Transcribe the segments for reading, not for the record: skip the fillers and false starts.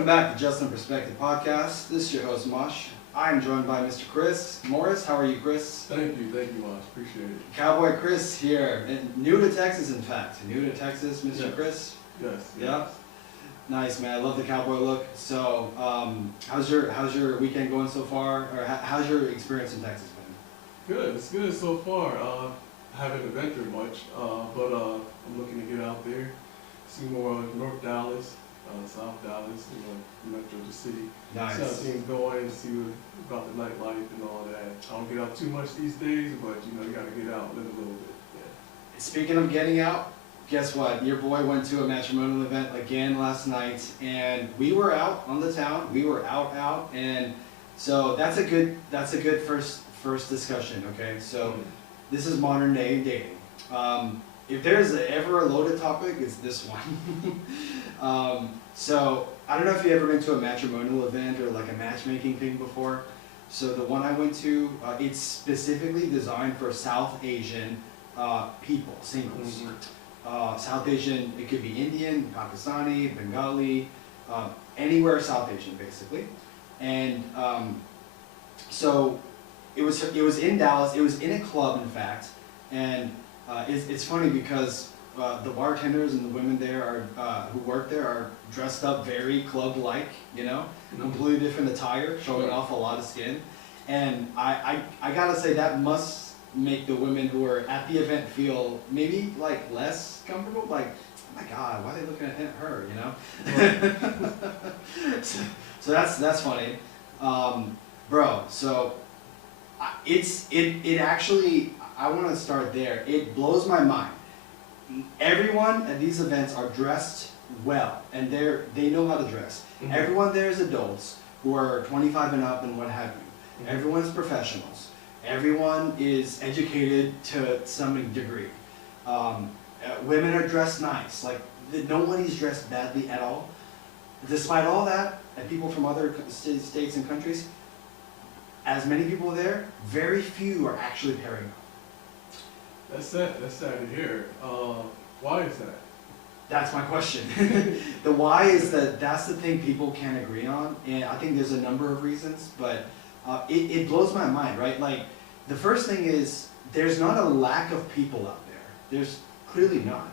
welcome back to Just in Perspective podcast. This is your host, Mosh. I'm joined by Mr. Chris Morris. How are you, Chris? Thank you, Mosh. Appreciate it. Cowboy Chris here. And new to Texas, in fact. New to Texas, Mr. Yes. Chris? Yes. Yeah? Nice, man. I love the cowboy look. So, how's your weekend going so far? Or how's your experience in Texas been? Good. It's good so far. Haven't ventured much, but I'm looking to get out there, see more North Dallas, South Dallas, Metro the city. Nice. See how things going, see about the nightlife and all that. I don't get out too much these days, but you got to get out, live a little bit. Yeah. Speaking of getting out, guess what? Your boy went to a matrimonial event again last night, and we were out on the town. We were out, and so that's a good first discussion. Okay, so this is modern day dating. If there's ever a loaded topic, it's this one. So I don't know if you've ever been to a matrimonial event or like a matchmaking thing before. So the one I went to, it's specifically designed for South Asian people, singles. South Asian, it could be Indian, Pakistani, Bengali, anywhere South Asian basically. And so it was in Dallas. It was in a club, in fact, and it's funny because the bartenders and the women there are who work there are dressed up very club-like, completely different attire, showing off a lot of skin. And I gotta say that must make the women who are at the event feel maybe like less comfortable, like, oh my God, why are they looking at her, so that's funny, bro. So it actually, I want to start there. It blows my mind. Everyone at these events are dressed well, and they know how to dress. Everyone there is adults who are 25 and up and what have you. Everyone's professionals. Everyone is educated to some degree. Women are dressed nice. Like, nobody's dressed badly at all. Despite all that, and people from other states and countries, as many people there, very few are actually pairing up. That's sad to hear. Why is that? That's my question. The why is that's the thing people can't agree on, and I think there's a number of reasons, but it blows my mind, right? Like, the first thing is, there's not a lack of people out there. There's clearly not.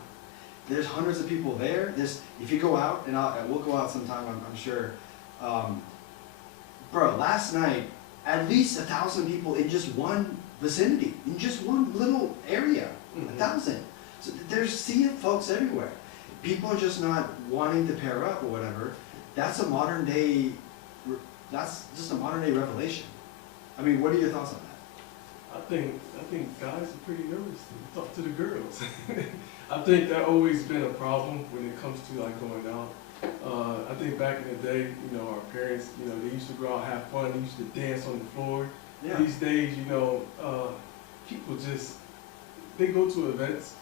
There's hundreds of people there. If you go out, and we'll go out sometime, I'm sure. Bro, last night, at least 1,000 people in just one vicinity, in just one little area. 1,000. So there's seeing folks everywhere. People are just not wanting to pair up or whatever. That's just a modern day revelation. I mean, what are your thoughts on that? I think guys are pretty nervous to talk to the girls. I think that always been a problem when it comes to like going out. I think back in the day, our parents, they used to go out, have fun, they used to dance on the floor. Yeah. These days, people they go to events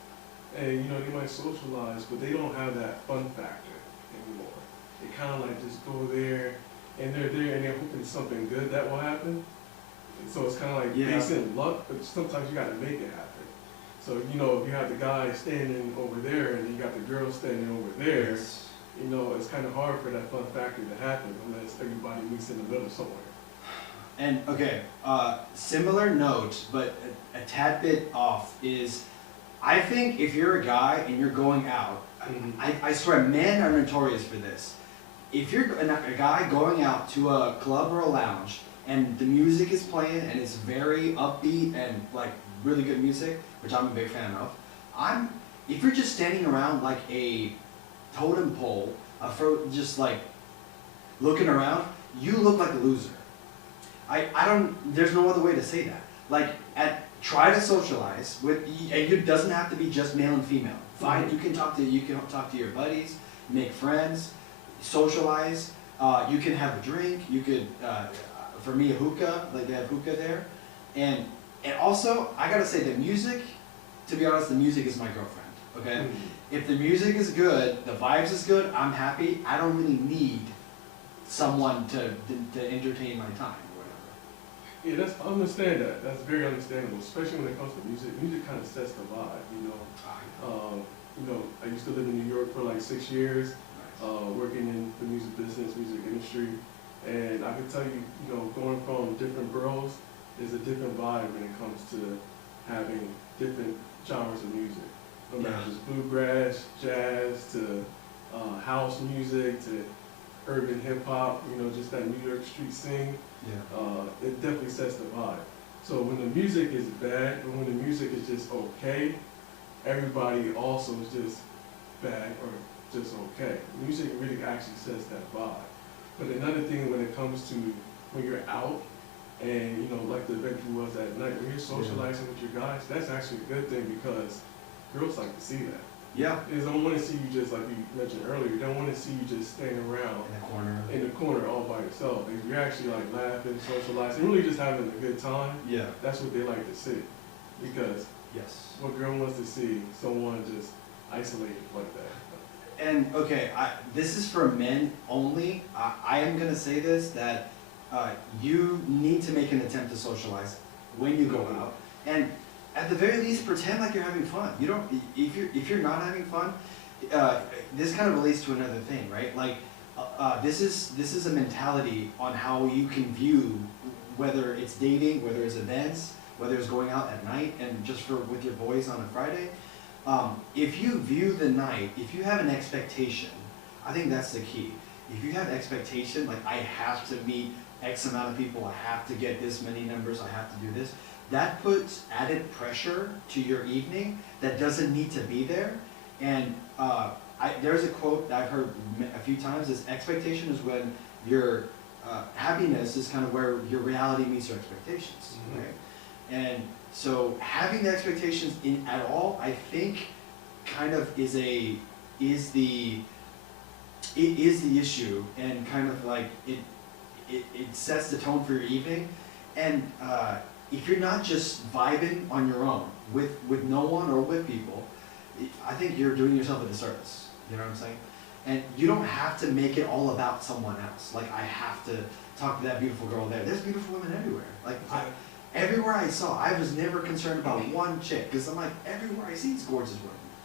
and, they might socialize, but they don't have that fun factor anymore. They kind of like just go there and they're there and they're hoping something good that will happen. And so it's kind of like decent luck, but sometimes you got to make it happen. So, if you have the guy standing over there and you got the girl standing over there, it's kind of hard for that fun factor to happen unless everybody meets in the middle somewhere. And okay, similar note, but a tad bit off is, I think if you're a guy and you're going out, I swear men are notorious for this. If you're a guy going out to a club or a lounge and the music is playing and it's very upbeat and like really good music, which I'm a big fan of, if you're just standing around like a totem pole, just like looking around, you look like a loser. There's no other way to say that. Like, try to socialize with, and it doesn't have to be just male and female. Fine, you can talk to your buddies, make friends, socialize. You can have a drink. You could, for me, a hookah. Like, they have hookah there, and also I gotta say the music. To be honest, the music is my girlfriend. Okay, if the music is good, the vibes is good, I'm happy. I don't really need someone to entertain my time. Yeah, I understand that. That's very understandable, especially when it comes to music. Music kind of sets the vibe, I used to live in New York for like 6 years, working in the music business, music industry, and I can tell you, you know, going from different boroughs is a different vibe when it comes to having different genres of music. No matter if it's bluegrass, jazz, to house music, to urban hip hop, you know, just that New York street scene. It definitely sets the vibe. So when the music is bad, and when the music is just okay, everybody also is just bad or just okay. Music really actually sets that vibe. But another thing when it comes to when you're out and, you know, like the event you was at night, when you're socializing with your guys, that's actually a good thing because girls like to see that. Yeah. They don't want to see you just, like you mentioned earlier, they don't want to see you just standing around in the corner all by yourself. If you're actually like laughing, socializing, really just having a good time, that's what they like to see. Because what girl wants to see someone just isolated like that? And okay, this is for men only. I am gonna say this, that you need to make an attempt to socialize when you go out, and at the very least, pretend like you're having fun. You don't. If you're not having fun, this kind of relates to another thing, right? Like, this is a mentality on how you can view whether it's dating, whether it's events, whether it's going out at night, and just with your boys on a Friday. If you view the night, if you have an expectation, I think that's the key. If you have expectation, like I have to meet X amount of people, I have to get this many numbers, I have to do this, that puts added pressure to your evening that doesn't need to be there. And there's a quote that I've heard a few times, is expectation is when your happiness is kind of where your reality meets your expectations, right? And so having the expectations at all, I think, kind of is the issue, and kind of like it sets the tone for your evening. And if you're not just vibing on your own with no one or with people, I think you're doing yourself a disservice. You know what I'm saying? And you don't have to make it all about someone else. Like, I have to talk to that beautiful girl there. There's beautiful women everywhere. Like, everywhere I saw, I was never concerned about one chick, because I'm like, everywhere I see these gorgeous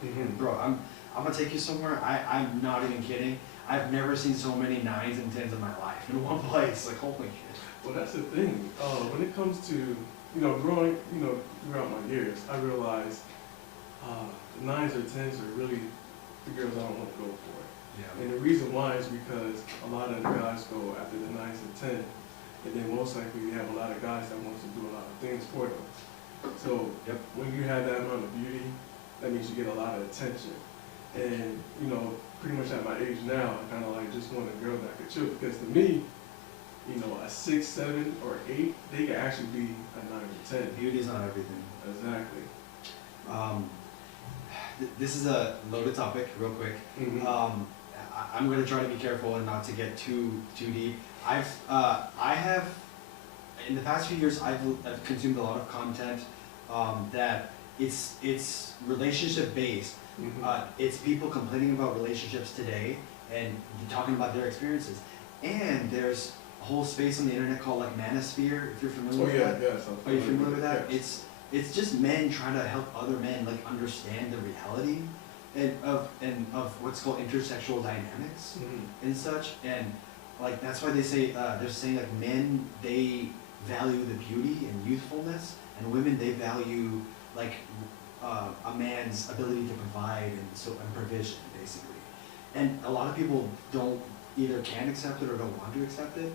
women. Bro, I'm gonna take you somewhere. I'm not even kidding. I've never seen so many 9s and 10s in my life in one place. Like, holy shit. Well, that's the thing. When it comes to, you know, growing, you know, throughout my years, I realized the 9s or 10s are really the girls I don't want to go for. And the reason why is because a lot of the guys go after the 9s and 10s, and then most likely you have a lot of guys that want to do a lot of things for them. So when you have that amount of beauty, that means you get a lot of attention. And, you know, pretty much at my age now, I kind of like just want a girl that could chill, because to me, you know, a 6, 7, or 8, they could actually be a 9 or 10. Beauty's not everything. Exactly. This is a loaded topic, real quick. I'm going to try to be careful and not to get too deep. I have, in the past few years, I've consumed a lot of content that it's relationship based. It's people complaining about relationships today and talking about their experiences. And there's a whole space on the internet called like manosphere, if you're familiar with that. Yes, Are you familiar with that? Yes. It's just men trying to help other men like understand the reality of what's called intersexual dynamics and such. And like that's why they say they're saying like men, they value the beauty and youthfulness, and women, they value like a man's ability to provide and provision, basically. And a lot of people either can't accept it or don't want to accept it.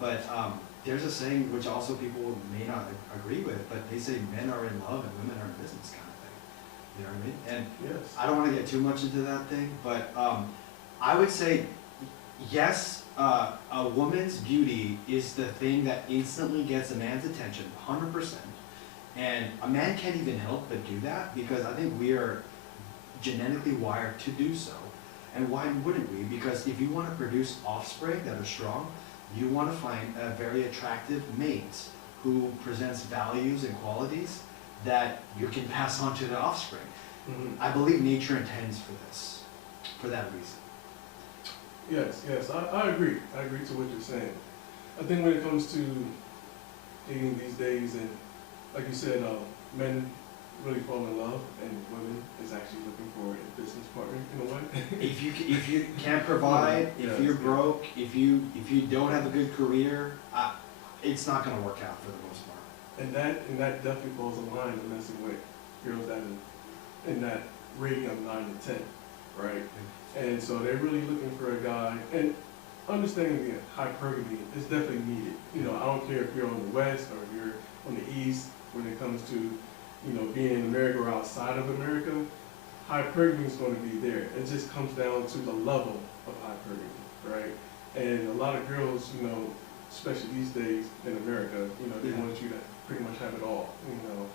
But there's a saying which also people may not agree with, but they say men are in love and women are in business, kind of thing. You know what I mean? And I don't want to get too much into that thing, but I would say yes, a woman's beauty is the thing that instantly gets a man's attention, 100%. And a man can't even help but do that, because I think we are genetically wired to do so. And why wouldn't we? Because if you want to produce offspring that are strong, you want to find a very attractive mate who presents values and qualities that you can pass on to the offspring. I believe nature intends for this, for that reason. Yes, I agree. I agree to what you're saying. I think when it comes to dating these days, and like you said, men really fall in love, and women is actually looking for a business partner in a way. If you can't provide, if Yes, you're yeah. broke, if you don't have a good career, it's not gonna work out for the most part. And that definitely falls in line with messing with girls that are in that rating of 9 to 10, right? And so they're really looking for a guy, and understanding the hypergamy is definitely needed. You know, I don't care if you're on the West or if you're on the East when it comes to, you know, being in America or outside of America, hypergamy is going to be there. It just comes down to the level of hypergamy, right? And a lot of girls, you know, especially these days in America, you know, they Yeah. want you to pretty much have it all, you know,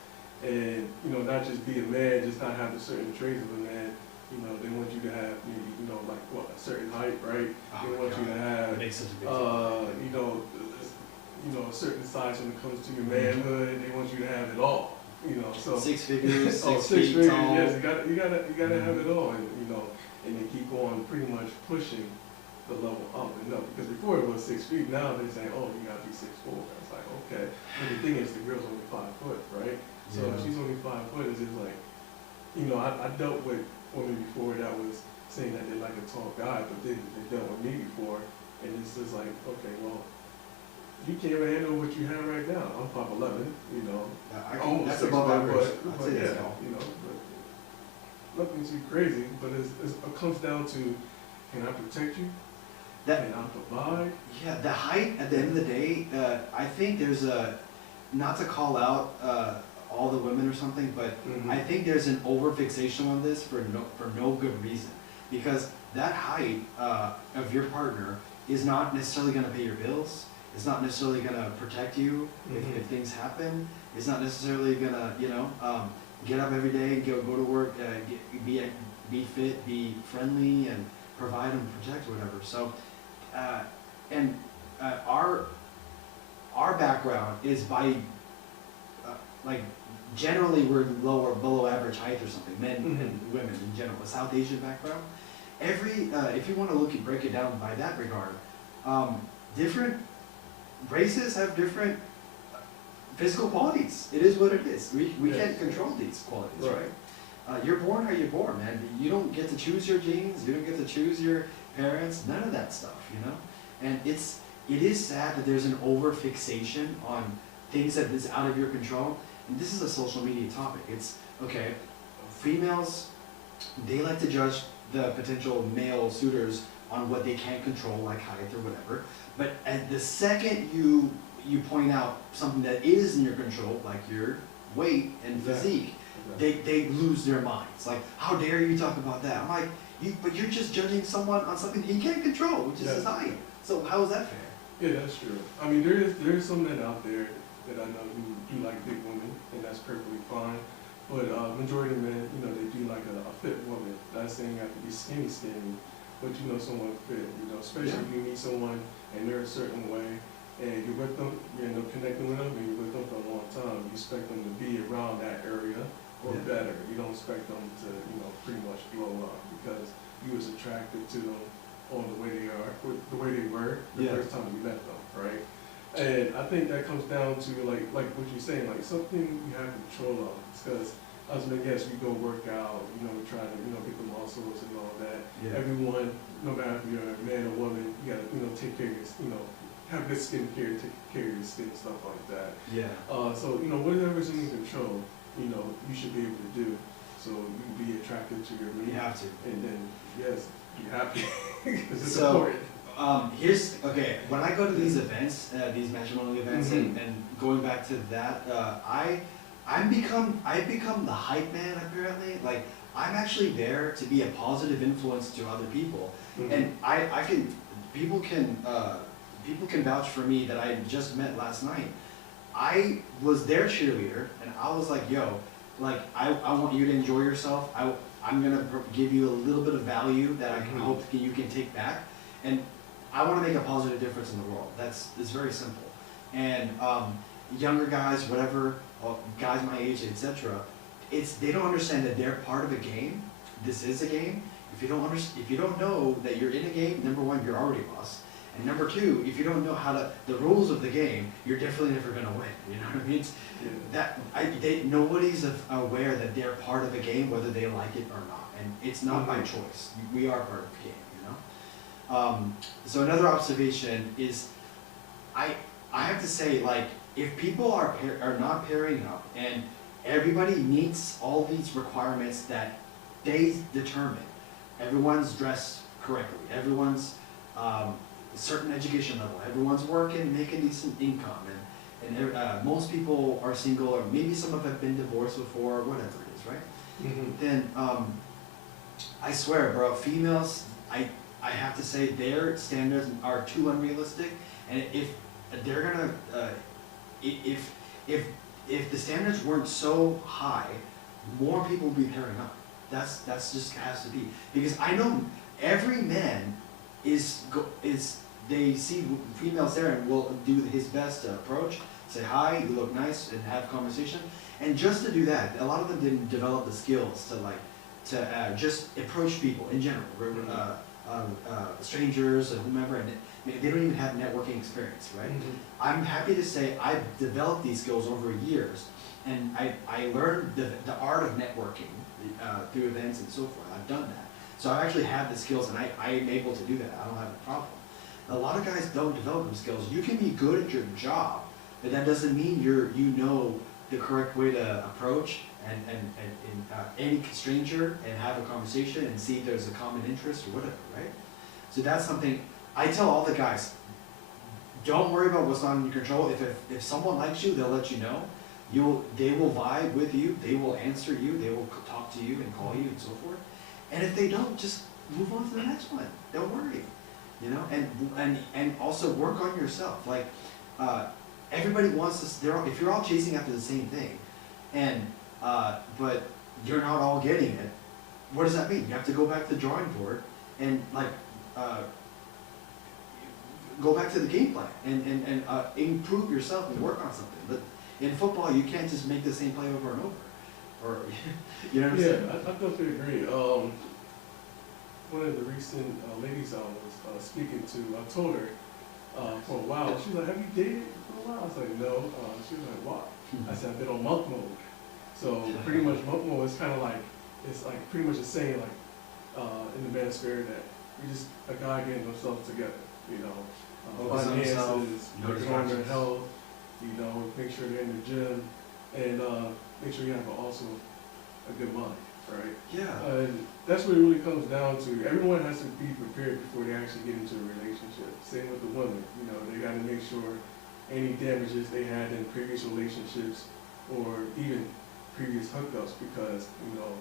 and, you know, not just be a man, just not have the certain traits of a man. You know, they want you to have maybe, you know, like what, a certain height, right? Oh They my want you to God. have, It makes such a big deal. you know, a certain size when it comes to your manhood. They want you to have it all, you know. So 6 figures, oh, 6 six feet figures, tall. yes, you gotta have it all, and you know, and they keep on pretty much pushing the level up and up. Because before it was 6 feet, now they're saying, oh, you gotta be 6'4". It's like, okay. But the thing is, the girl's only 5 foot, right? So if Yeah. she's only 5 foot, it's just like, you know, I dealt with women before that was saying that they like a tall guy, but then they dealt with me before, and it's just like, okay, well, you can't even handle what you have right now. I'm 5'11", you know, almost That's 6 above foot, average. but I'd say that's yeah, tall. you know, but nothing too crazy, but it comes down to, can I protect you? That Can I provide? Yeah, the height at the end of the day, I think there's not to call out all the women or something, but I think there's an overfixation on this for no good reason. Because that height of your partner is not necessarily going to pay your bills. It's not necessarily going to protect you if things happen. It's not necessarily going to, get up every day, go to work, be fit, be friendly, and provide and protect whatever. So, our background is by like generally we're below average height or something, men and women in general. A South Asian background. If you want to break it down by that regard, different races have different physical qualities. It is what it is. We Yes. can't control these qualities, Right. right? You're born how you're born, man. You don't get to choose your genes. You don't get to choose your parents. None of that stuff, you know. And it is sad that there's an over fixation on things that is out of your control. And this is a social media topic. It's okay. Females, they like to judge the potential male suitors on what they can't control, like height or whatever. But at the second you point out something that is in your control, like your weight and Exactly. physique, they lose their minds. Like, how dare you talk about that? I'm like, but you're just judging someone on something he can't control, which is his height. So how is that fair? Yeah, that's true. I mean, there's some men out there that I know who do like big women, and that's perfectly fine. But majority of men, you know, they do like a fit woman. Not saying you have to be skinny, but you know, someone fit. You know, especially if you meet someone and they're a certain way, and you're with them, you end up connecting with them, and you're with them for a long time. You expect them to be around that area or better. You don't expect them to, you know, pretty much blow up because you was attracted to them on the way they are, or the way they were the first time you met them, right? And I think that comes down to like what you're saying, like something you have control of. Because us men, yes, we go work out, you know, we try to, you know, get the muscles and all that. Yeah. Everyone, no matter if you're a man or woman, you gotta, you know, take care of your, you know, have good skin care, take care of your skin, stuff like that. Yeah. So, you know, whatever's in your control, you know, you should be able to do. So you can be attracted to your mate. You have to. And then, yes, be happy. Because it's So, important. when I go to these events, these matrimonial events, and going back to that, I become the hype man apparently. Like, I'm actually there to be a positive influence to other people, and people can vouch for me that I just met last night. I was their cheerleader, and I was like, yo, like, I want you to enjoy yourself. I'm gonna give you a little bit of value that I can hope you can take back, and I want to make a positive difference in the world. It's very simple. And younger guys, whatever, guys my age, etc. They don't understand that they're part of a game. This is a game. If you don't know that you're in a game, number one, you're already lost. And number two, if you don't know the rules of the game, you're definitely never gonna win. You know what I mean? Nobody's aware that they're part of a game, whether they like it or not, and it's not by choice. We are part of the game, you know. So another observation is, I have to say, like, if people are not pairing up and everybody meets all these requirements that they determine, everyone's dressed correctly, everyone's certain education level, everyone's working, making decent income, and most people are single, or maybe some of them have been divorced before, whatever it is, right? Then I swear, bro, females, I have to say their standards are too unrealistic, and if they're gonna, if the standards weren't so high, more people would be pairing up. That's just has to be, because I know every man they see females there and will do his best to approach, say hi, you look nice, and have conversation. And just to do that, a lot of them didn't develop the skills to just approach people in general, strangers or whomever, and they don't even have networking experience, right? I'm happy to say I've developed these skills over years, and I learned the art of networking through events and so forth. I've done that. So I actually have the skills, and I'm able to do that. I don't have a problem. A lot of guys don't develop them skills. You can be good at your job, but that doesn't mean you know the correct way to approach and any stranger and have a conversation and see if there's a common interest or whatever, right? So that's something I tell all the guys. Don't worry about what's not in your control. If someone likes you, they'll let you know. They will vibe with you. They will answer you. They will talk to you and call you and so forth. And if they don't, just move on to the next one. Don't worry, you know. And also work on yourself. Like everybody wants this. If you're all chasing after the same thing, and but you're not all getting it, what does that mean? You have to go back to the drawing board and go back to the game plan and improve yourself and work on something. But in football, you can't just make the same play over and over. Or, you know what I'm saying? Yeah, I totally agree. One of the recent ladies I was speaking to, I told her for a while, she was like, have you dated for a while? I was like, no. She was like, why? I said, I've been on monk mode. So pretty much monk mode is kind of like, it's like pretty much the same, like in the manosphere, that a guy getting himself together, you know, finances, growing their health, you know, make sure they're in the gym, and make sure you have also a good mind, right? Yeah. And that's what it really comes down to. Everyone has to be prepared before they actually get into a relationship. Same with the women, you know, they got to make sure any damages they had in previous relationships or even previous hookups, because, you know,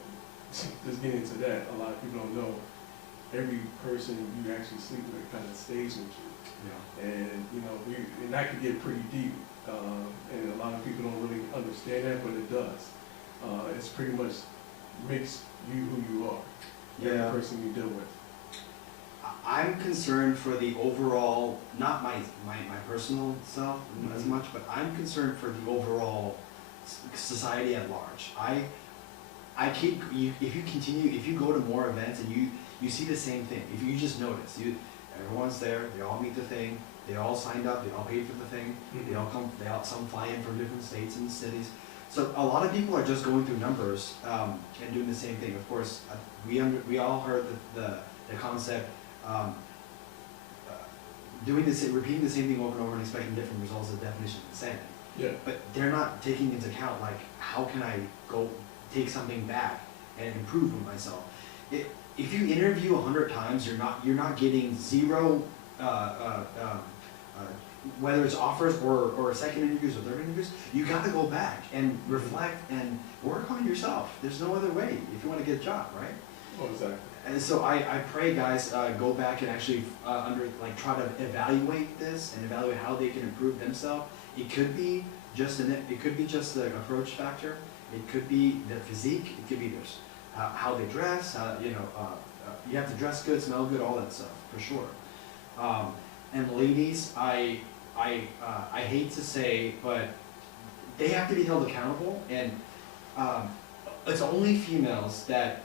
just getting into that, a lot of people don't know every person you actually sleep with kind of stays with you. Yeah. And, you know, and that can get pretty deep. And a lot of people don't really understand that, but it does. It's pretty much makes you who you are, every person you deal with. I'm concerned for the overall, not my personal self as much, but I'm concerned for the overall society at large. If you go to more events and you see the same thing, if you just notice, everyone's there, they all meet the thing, they all signed up, they all paid for the thing, some fly in from different states and cities. So a lot of people are just going through numbers and doing the same thing. Of course, we all heard the concept, repeating the same thing over and over and expecting different results is the definition of insanity. Yeah. But they're not taking into account, like, how can I go take something back and improve on myself? If you interview 100 times, you're not getting zero, whether it's offers or second interviews or third interviews. You got to go back and reflect and work on yourself. There's no other way if you want to get a job, right? Oh, exactly. And so I pray guys go back and actually try to evaluate this and evaluate how they can improve themselves. It could be just the approach factor. It could be their physique. It could be their how they dress. You have to dress good, smell good, all that stuff for sure. And ladies, I hate to say, but they have to be held accountable. And it's only females that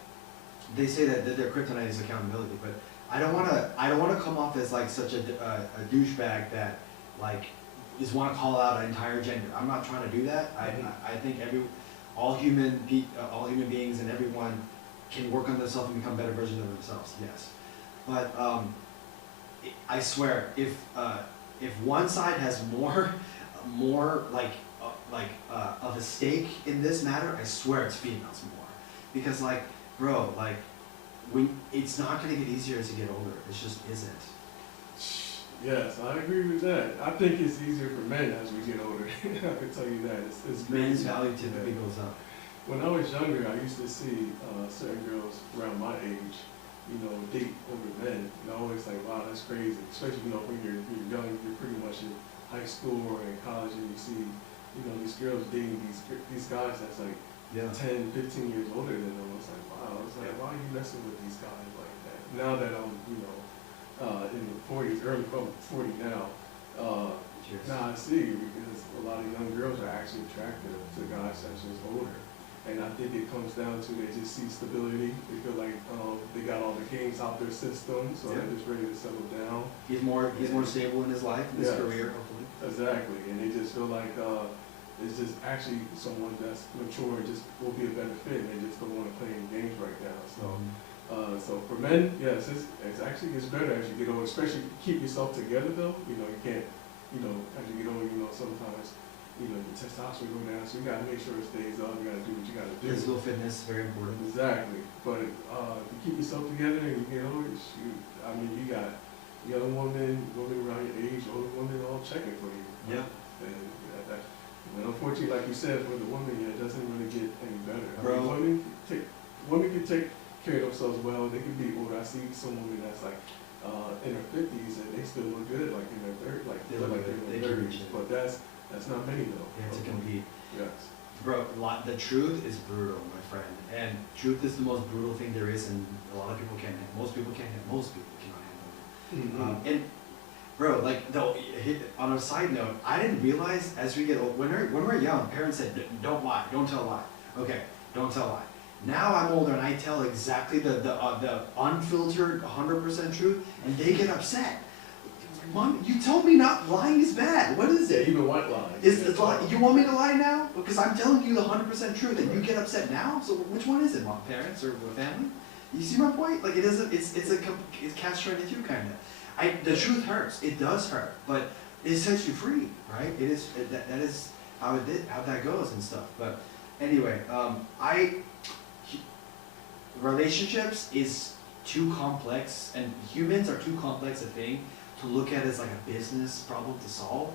they say that their kryptonite is accountability. But I don't wanna come off as like such a douchebag that like just wanna call out an entire gender. I'm not trying to do that. I think all human beings and everyone can work on themselves and become better versions of themselves, yes. But I swear, if one side has more of a stake in this matter, I swear it's females more. Because like, bro, like, it's not gonna get easier as you get older. It just isn't. Yes, I agree with that. I think it's easier for men as we get older. I can tell you that. It's Men's value typically goes up. When I was younger, I used to see certain girls around my age, you know, date older men. And I always like, wow, that's crazy. Especially, you know, when you're young, you're pretty much in high school or in college, and you see, you know, these girls dating these guys that's like 10, 15 years older than them. I was like, wow. I was like, why are you messing with these guys like that? Now that I'm, you know, in the 40s, early 40 now, now I see, because a lot of young girls are actually attracted to guys that's just older. And I think it comes down to they just see stability. They feel like they got all the games out their system, so they're just ready to settle down. He's more stable in his life, in his career, hopefully. Exactly, and they just feel like it's just actually someone that's mature and just will be a better fit. And they just don't want to play in games right now. So, so for men, yes, it's actually gets better as you get older. Especially keep yourself together though. You know, you can't, you know, as you get older, you know, sometimes, you know, your testosterone go down, so you gotta make sure it stays up. You gotta do what you gotta do. Physical fitness, very important. Exactly, but if you keep yourself together and you get older, shoot, I mean, you got young women around your age, older women all checking for you. Yeah. And unfortunately, like you said, for the women, it doesn't really get any better. Bro. I mean, women can take care of themselves well. They can be older. I see some women that's like in their 50s and they still look good, like in their 30s, like They they're look like good. in They their can 30s. reach it. But that's not many though. You have to compete. Yes. Bro, the truth is brutal, my friend. And truth is the most brutal thing there is, and a lot of people can't handle. Most people cannot handle it. And bro, like though, on a side note, I didn't realize as we get old, when we're young, parents said, don't lie, don't tell a lie. Okay, don't tell a lie. Now I'm older and I tell exactly the unfiltered 100% truth, and they get upset. Mom, you told me not lying is bad. What is it? Even white lies. You want me to lie now? Because I'm telling you the 100% truth, and you get upset now. So which one is it, mom, parents or family? You see my point? Like it isn't. It's catch-22 kind of. The truth hurts. It does hurt, but it sets you free, right? It is. That is how that goes and stuff. But anyway, relationships is too complex, and humans are too complex a thing to look at as like a business problem to solve,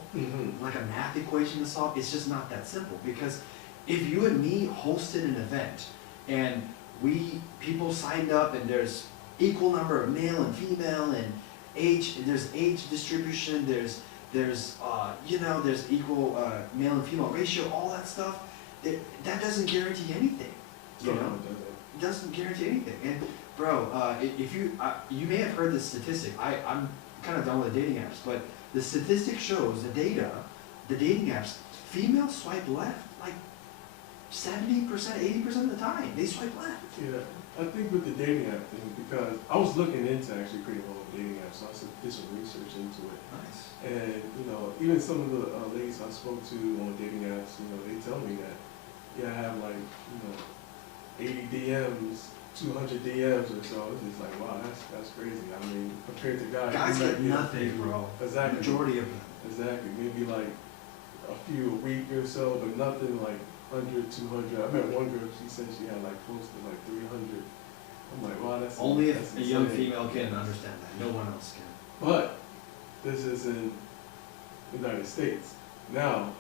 like a math equation to solve. It's just not that simple, because if you and me hosted an event and people signed up and there's equal number of male and female and there's age distribution, there's equal male and female ratio, all that stuff, that doesn't guarantee anything, you know? It doesn't guarantee anything. And bro, if you may have heard this statistic. I'm kind of done with the dating apps, but the statistic shows the dating apps, females swipe left like 70%, 80% of the time. They swipe left. Yeah, I think with the dating app thing, because I was looking into actually creating a whole dating app, so I did some research into it. Nice. And you know, even some of the ladies I spoke to on dating apps, you know, they tell me that, yeah, I have like, you know, 80 DMs, 200 DMs or so. It's just like, wow, that's crazy. I mean, compared to guys Get nothing, bro. Exactly. Majority of them. Exactly. Maybe like a few a week or so, but nothing like 100, 200. I met one girl, she said she had like close to like 300. I'm like, wow, that's only that's if a young insane. female can understand that. No one else can. But this is in the United States. Now,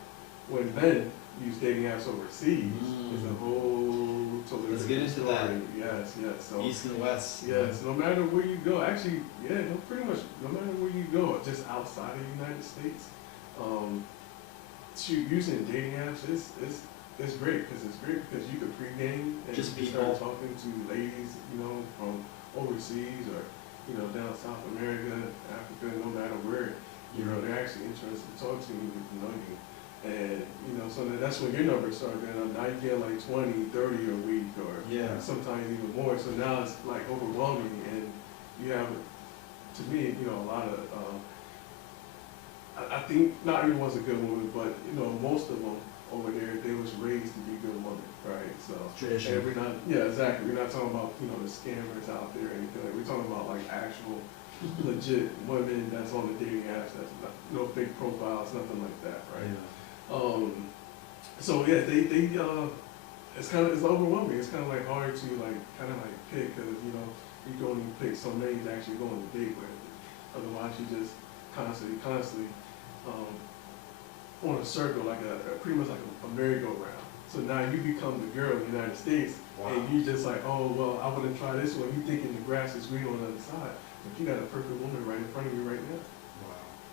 when men use dating apps overseas, it's a whole totally Let's get into that. Yes. So East and West. yes, no matter where you go, actually, yeah, no, pretty much, no matter where you go, just outside of the United States, using dating apps it's great because you can pregame and Just you start talking to ladies, you know, from overseas or, you know, down South America, Africa, no matter where, you know, they're actually interested to talk to you, you know you. And, you know, so that's when your numbers start going up. Now you get like 20, 30 a week or sometimes even more. So now it's like overwhelming, and you have to me, you know, a lot of, I think not everyone's a good woman, but, you know, most of them over there, they was raised to be good women, right? So, Tradition. and we're not, yeah, exactly, we're not talking about, you know, the scammers out there or anything, like, we're talking about like actual legit women that's on the dating apps, that's not, no big profiles, nothing like that, right? Yeah. So yeah, they it's kind of, it's overwhelming. It's kind of like hard to like kind of like pick, because you know you don't even pick so many to actually go on a date with. Otherwise, you just constantly on a circle, like a pretty much like a merry-go-round. So now you become the girl in the United States, Wow. and you just like, oh well, I wouldn't try this one. You thinking the grass is green on the other side, but you got a perfect woman right in front of you right now.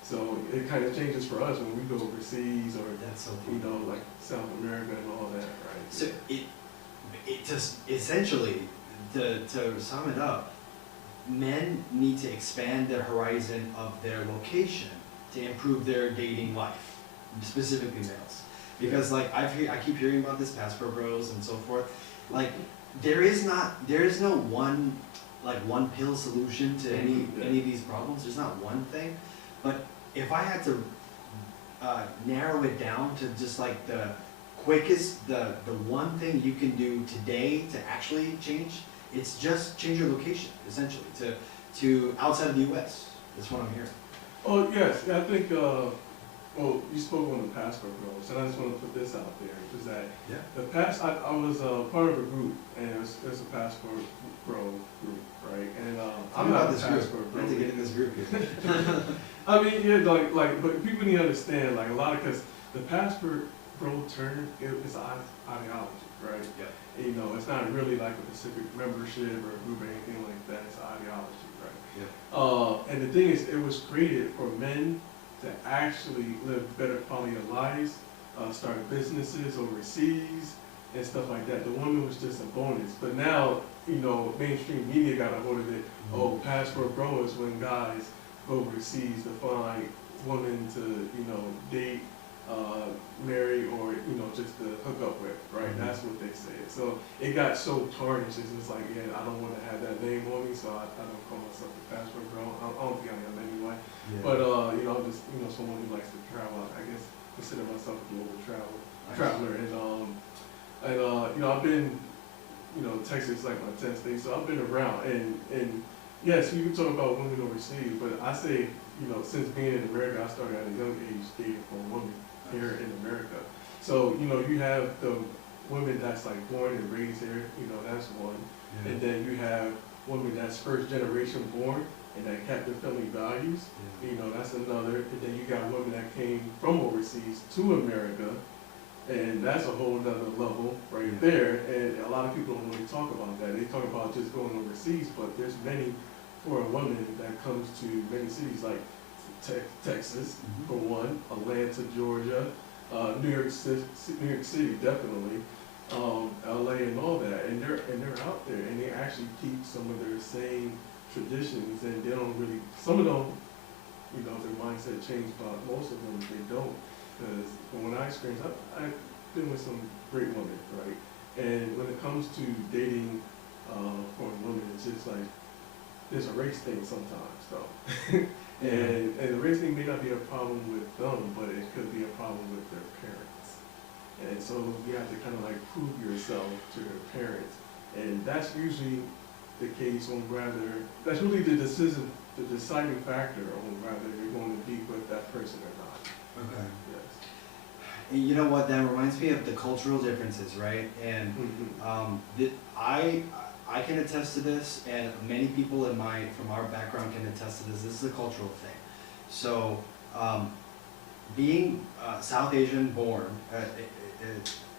So it kind of changes for us when we go overseas, or That's so you cool. know, like South America and all that, right? So it just essentially, to sum it up, men need to expand the horizon of their location to improve their dating life, specifically males. Because like I keep hearing about this passport bros and so forth. Like there is no one pill solution to any of these problems. There's not one thing. But if I had to narrow it down to just like the quickest, the one thing you can do today to actually change, it's just change your location, essentially, to outside of the US. That's what I'm hearing. Oh yes, yeah, I think. Well, you spoke on the passport bros, and I just want to put this out there, is that I was part of a group, and it was a passport bro group, right? And I'm not this a passport bro. I had to get in this group here. I mean, yeah, like, but people need to understand, like, a lot of, because the passport bro term is an ideology, right? Yeah. You know, it's not really like a specific membership or a group or anything like that. It's an ideology, right? Yeah. And the thing is, it was created for men to actually live better quality of lives, start businesses overseas, and stuff like that. The woman was just a bonus. But now, you know, mainstream media got a hold of it. Oh, passport bro is when guys go overseas to find women to, you know, date, marry, or, you know, just to hook up with, right? Mm-hmm. That's what they say. So it got so tarnished, it's just like, yeah, I don't want to have that name on me, so I don't call myself a passport bro. I don't think I am anyway. Yeah. But, you know, I'm just, you know, someone who likes to travel. I guess consider myself a global traveler. And, you know, I've been, you know, Texas is like my 10th state, so I've been around. And yes, you can talk about women overseas, but I say, you know, since being in America, I started at a young age dating for a woman here in America. So, you know, you have the women that's like born and raised here, you know, that's one. Yeah. And then you have women that's first generation born and that kept their family values, Yeah. you know, that's another. And then you got women that came from overseas to America, and that's a whole nother level right there. And a lot of people don't really talk about that. They talk about just going overseas, but there's many foreign women that comes to many cities like Texas, for one, Atlanta, Georgia, New York City, definitely, LA and all that, and they're out there, and they actually keep some of their same traditions, and they don't really, some of them, you know, their mindset changed, but most of them they don't, because from what I experienced, I've been with some great women, right, and when it comes to dating foreign women, it's just like there's a race thing sometimes, though. And the race thing may not be a problem with them, but it could be a problem with their parents. And so you have to kind of like prove yourself to their parents. And that's usually the case on that's really the deciding factor on whether you're going to be with that person or not. Okay. Yes. And you know what? That reminds me of the cultural differences, right? And I can attest to this, and many people from our background can attest to this. This is a cultural thing. So, being South Asian born,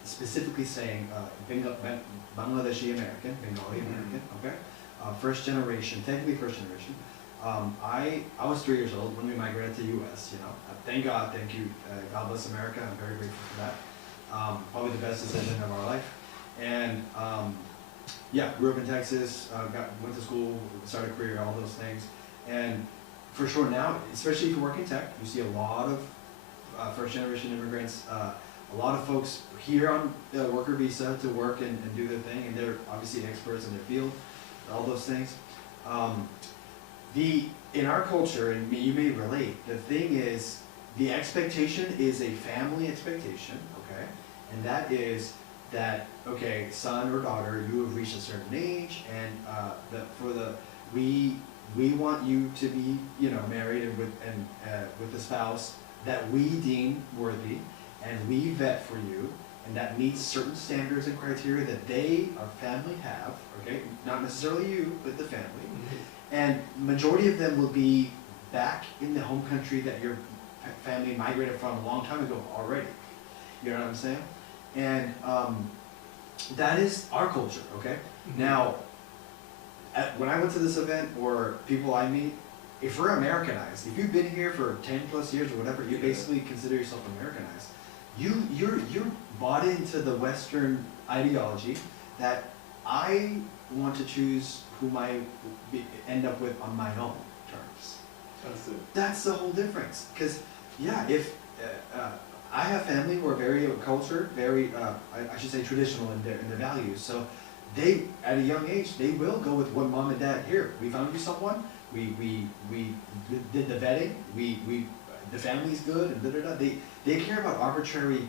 specifically saying Bangladeshi American, Bengali American, okay, technically first generation. I was 3 years old when we migrated to the U.S. You know, thank you, God bless America. I'm very grateful for that. Probably the best decision of our life, and. Yeah, grew up in Texas, went to school, started a career, all those things. And for sure now, especially if you work in tech, you see a lot of first generation immigrants, a lot of folks here on the worker visa to work and do their thing, and they're obviously experts in their field, all those things. In our culture, and you may relate, the thing is, the expectation is a family expectation, okay? And that is that, okay, son or daughter, you have reached a certain age, and we want you to be, you know, married and with a spouse that we deem worthy, and we vet for you, and that meets certain standards and criteria that they, our family, have, okay? Not necessarily you, but the family. And majority of them will be back in the home country that your family migrated from a long time ago already. You know what I'm saying? And that is our culture, okay? Now, when I went to this event, or people I meet, if we're Americanized, if you've been here for 10 plus years or whatever, you basically consider yourself Americanized. You're bought into the Western ideology that I want to choose whom I end up with on my own terms. That's it. That's the whole difference. Because, yeah, if I have family who are very cultured, very, I should say traditional in their values. So they, at a young age, they will go with what mom and dad, here, we found you someone, we did the vetting, the family's good, and da da da. They care about arbitrary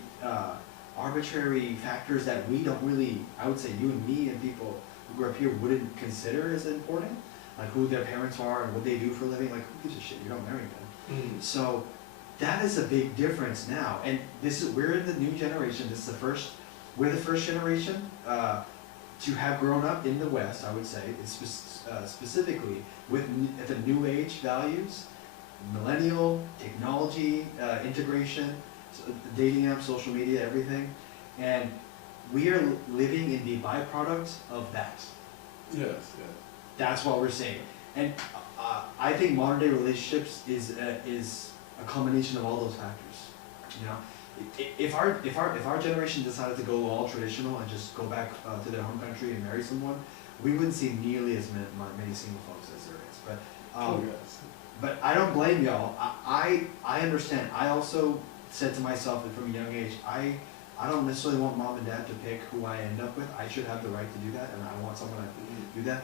factors that we don't really, I would say you and me and people who grew up here wouldn't consider as important, like who their parents are and what they do for a living. Like, who gives a shit? You don't marry them. So that is a big difference now, and we're in the new generation. We're the first generation to have grown up in the West, I would say, specifically with the new age values, millennial, technology, integration, dating apps, social media, everything. And we are living in the byproduct of that. Yes, yes. That's what we're saying. And I think modern day relationships is a combination of all those factors. You know, if our generation decided to go all traditional and just go back to their home country and marry someone, we wouldn't see nearly as many single folks as there is. But Yes. but I don't blame y'all. I understand. I also said to myself that from a young age, I don't necessarily want mom and dad to pick who I end up with. I should have the right to do that, and I want someone to do that.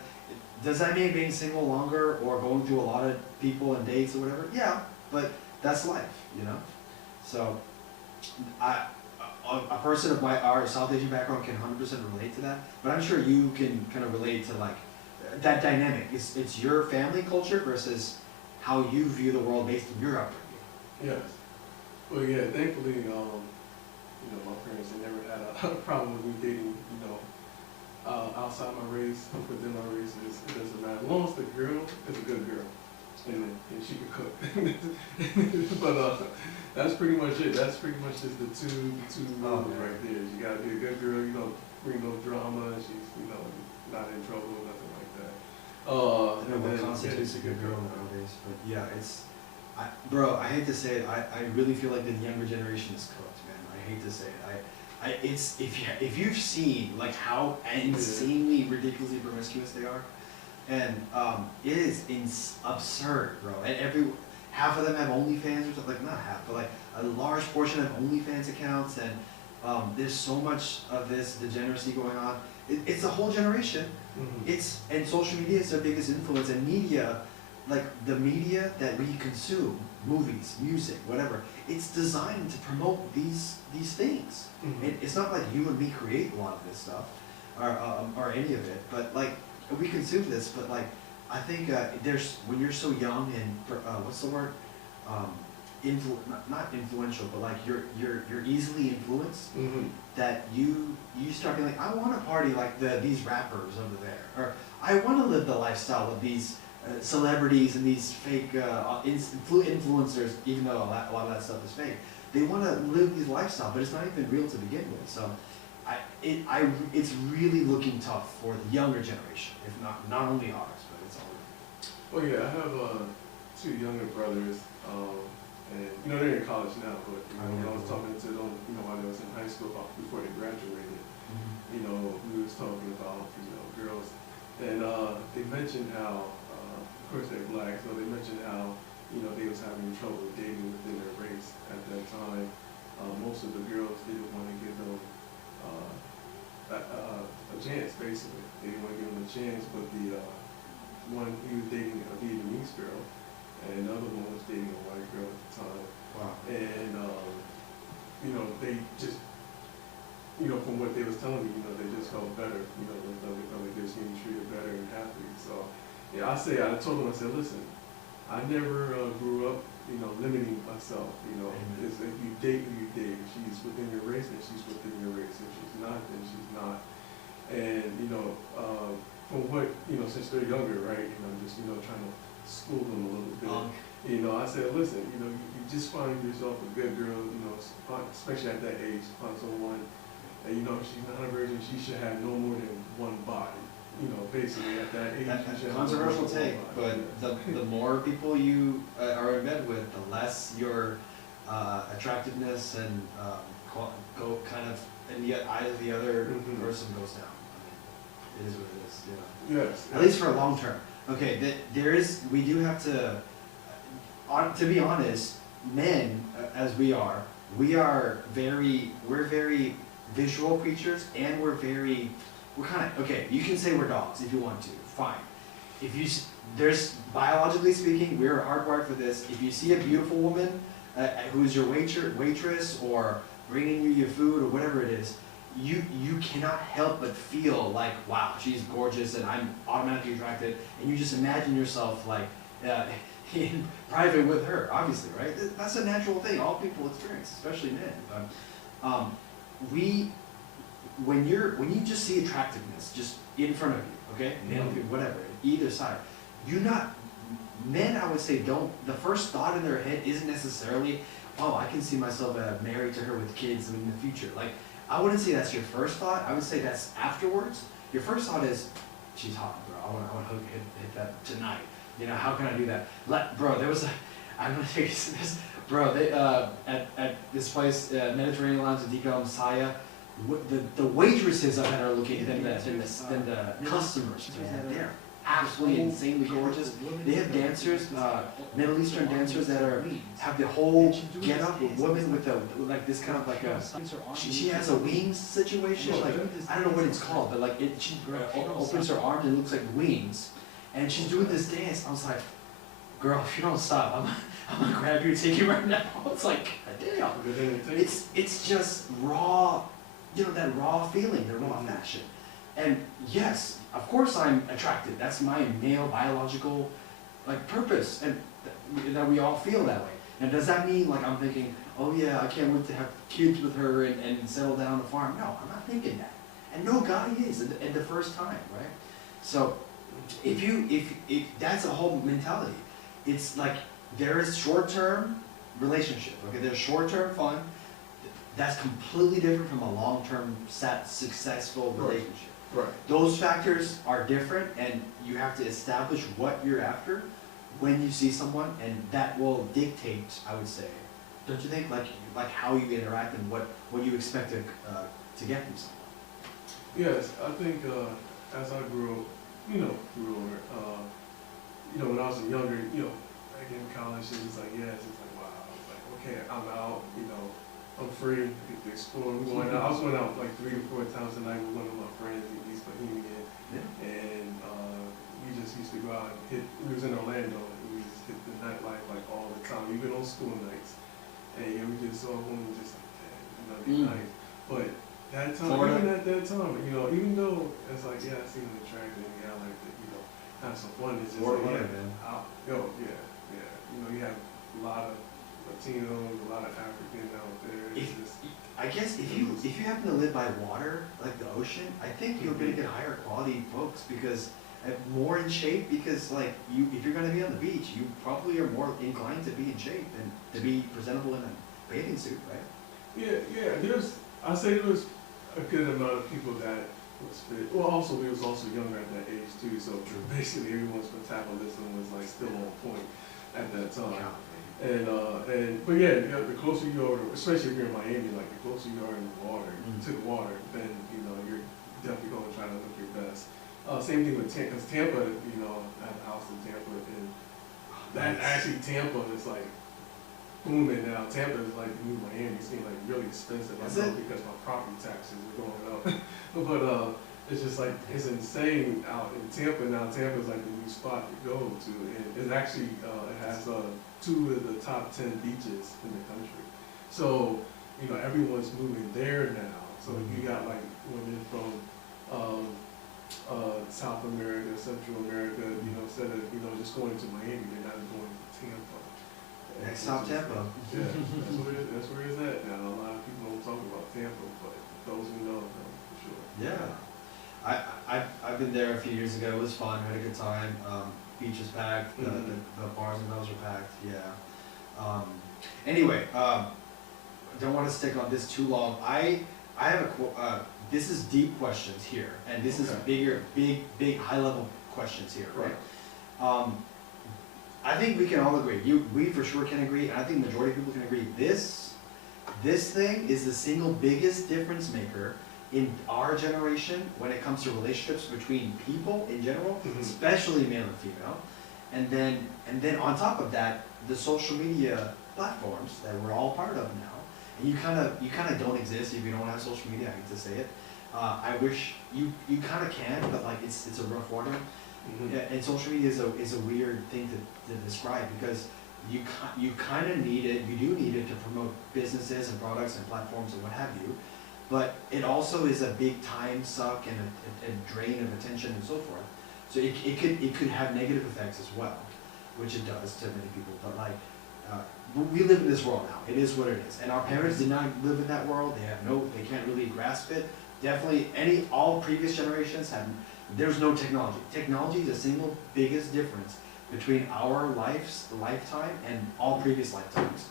Does that mean being single longer or going through a lot of people and dates or whatever? Yeah, but that's life, you know? So, a person of our South Asian background can 100% relate to that, but I'm sure you can kind of relate to like that dynamic. It's your family culture versus how you view the world based on your upbringing. Yes. Well, yeah, thankfully, my parents, they never had a problem with me dating, outside my race or within my race. It doesn't matter. As long as the girl is a good girl and she can cook. But that's pretty much it. That's pretty much just the two rules right there. You gotta be a good girl, you don't bring no drama, and she's, not in trouble or nothing like that. I don't know what constitutes a good girl nowadays, but yeah, bro, I hate to say it, I really feel like the younger generation is cooked, man. I hate to say it. If you've seen like how insanely ridiculously promiscuous they are, and it is absurd, bro. And half of them have OnlyFans or something, like not half, but like a large portion have OnlyFans accounts, and there's so much of this degeneracy going on. It's a whole generation. And social media is their biggest influence, and media, like the media that we consume, movies, music, whatever, it's designed to promote these things. It's not like you and me create a lot of this stuff, or any of it, but like we consume this. But like I think when you're so young and what's the word? Not influential, but like you're easily influenced. That you start being like, I want to party like these rappers over there, or I want to live the lifestyle of these celebrities and these fake influencers, even though a lot of that stuff is fake. They want to live these lifestyle, but it's not even real to begin with. So it's really looking tough for the younger generation, if not only ours, but it's all. Well, yeah, I have two younger brothers, and they're in college now. But when I was talking to them, while they was in high school, before they graduated, we was talking about girls, and they mentioned how, of course they're black, so they mentioned how they was having trouble dating within their race at that time. Most of the girls didn't want to give them a chance, basically. They didn't want to give them a chance, but one, he was dating a Vietnamese girl, and the other one was dating a white girl at the time. Wow. And, you know, they just, you know, from what they was telling me, you know, they just felt better, you know, they felt like they was getting treated better and happy. So, yeah, I told them, I said, listen, I never grew up, you know, limiting myself, you know. Amen. It's if you date who you date. If she's within your race, then she's within your race. If she's not, then she's not. And, you know, from what, you know, since they're younger, right, you know, just, you know, trying to school them a little bit. You know, I said, listen, you know, you just find yourself a good girl, you know, especially at that age, find someone, and, you know, if she's not a virgin, she should have no more than one body. You know, basically at that age, That's you a should controversial have no more take, than one but body. the more people you are in bed with, the less your attractiveness and go kind of in the eyes of the other Mhm. person goes down. I mean, it is what it is, you know. Yes. At least for a long term. Okay, we do have to be honest, men, as we are we're very visual creatures, and we're kind of, okay, you can say we're dogs if you want to, fine. If you, there's, biologically speaking, we're hardwired for this. If you see a beautiful woman, who's your waitress, or bringing you your food, or whatever it is, you cannot help but feel like, wow, she's gorgeous, and I'm automatically attracted, and you just imagine yourself like, in private with her, obviously, right? That's a natural thing all people experience, especially men. When you just see attractiveness just in front of you, okay, male, whatever, either side, men, I would say, the first thought in their head isn't necessarily, oh, I can see myself married to her with kids in the future. Like, I wouldn't say that's your first thought. I would say that's afterwards. Your first thought is, she's hot, bro. I want to hit that tonight. You know, how can I do that? Bro, there was I'm gonna tell you this, bro. They at this place, Mediterranean Lounge in Deco Messiah, the waitresses up there are looking than the customers. Man, they're absolutely insanely gorgeous. They have dancers, Middle Eastern dancers that have the whole get up with women with like this kind of like a, she has a wings situation, like, I don't know what it's called, but like she opens her arms and it looks like wings, and she's doing this dance. I was like, girl, if you don't stop, I'm gonna grab you and take you right now. It's like, damn. It's just raw, you know, that raw feeling, the raw fashion. And yes, of course I'm attracted. That's my male biological like purpose, and that we all feel that way. And does that mean like I'm thinking, oh yeah, I can't wait to have kids with her and settle down on a farm? No, I'm not thinking that. And no guy is at the first time, right? So if that's a whole mentality. It's like there is short-term relationship. Okay, there's short-term fun. That's completely different from a long-term successful relationship. Right. Those factors are different, and you have to establish what you're after when you see someone, and that will dictate, I would say, don't you think, like how you interact and what you expect to get from someone. Yes, I think as I grew older, you know, when I was younger, you know, back in college, it was like, yes, it's like, wow, it's like, okay, I'm out, you know, I'm free, I get to explore. I was going out like 3 or 4 times a night with one of my friends in East Bohemian, and we just used to go out and hit. We was in Orlando, and we just hit the nightlife like all the time, even on school nights. And yeah, we just saw women just like that, you know, be nice. But that time, Florida. even at that time, you know, even though it's like, yeah, I seen them attractive, and yeah, I like to, you know, have some fun. It's just like, yeah, you know, you have a lot of Latinos, a lot of Africans out there. I guess if you happen to live by water, like the ocean, I think you're gonna get higher quality folks because more in shape. Because like if you're gonna be on the beach, you probably are more inclined to be in shape and to be presentable in a bathing suit, right? Yeah. I say there was a good amount of people that was fit. Well, also we was also younger at that age too. So basically, everyone's metabolism was like still on point at that time. But yeah, the closer you are, especially if you're in Miami, like the closer you are in the water, to the water, then, you know, you're definitely going to try to look your best. Same thing with Tampa, because Tampa, you know, I have a house in Tampa, and that actually Tampa is like booming now. Tampa is like the new Miami. It's getting like really expensive. I know because my property taxes are going up. But it's just like, it's insane out in Tampa now. Tampa's like the new spot to go to, and it actually, it has, 2 of the top 10 beaches in the country. So, you know, everyone's moving there now. So you got like women from, South America, Central America, you know, instead of, you know, just going to Miami, they're not going to Tampa. Next stop Tampa. Yeah, that's where it's at now. A lot of people don't talk about Tampa, but those who know, for sure. Yeah. I've been there a few years ago. It was fun. Had a good time. Beach is packed. The bars and bars are packed. Yeah. Anyway, don't want to stick on this too long. I have this is deep questions here, and this is big high level questions here, right? I think we can all agree. We for sure can agree, and I think the majority of people can agree. This thing is the single biggest difference maker in our generation when it comes to relationships between people in general, especially male and female, and then on top of that, the social media platforms that we're all part of now. And you kind of don't exist if you don't have social media. I hate to say it. I wish you kind of can, but like it's a rough water. And social media is a weird thing to describe, because you kind of need it. You do need it to promote businesses and products and platforms and what have you. But it also is a big time suck and a drain of attention and so forth. So it could have negative effects as well, which it does to many people. But like, we live in this world now. It is what it is. And our parents did not live in that world. They can't really grasp it. Definitely all previous generations there's no technology. Technology is the single biggest difference between our lifetime and all previous lifetimes.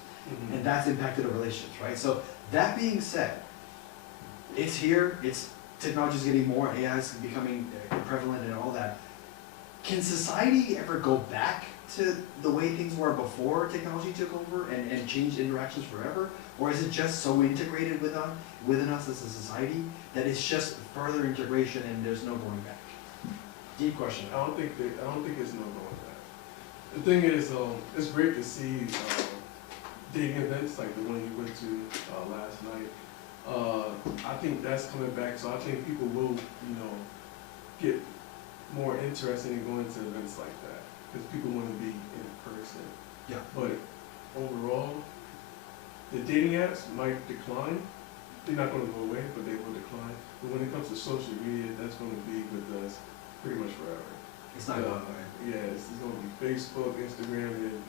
And that's impacted our relationships, right? So that being said, it's here, technology is getting more, AI is becoming prevalent and all that. Can society ever go back to the way things were before technology took over and changed interactions forever? Or is it just so integrated within us as a society that it's just further integration and there's no going back? Deep question. I don't think it's no going back. The thing is, it's great to see dating events like the one you went to last night. I think that's coming back, so I think people will, you know, get more interested in going to events like that, because people want to be in person. Yeah. But overall, the dating apps might decline. They're not going to go away, but they will decline. But when it comes to social media, that's going to be with us pretty much forever. It's not going away. Yeah, it's going to be Facebook, Instagram, and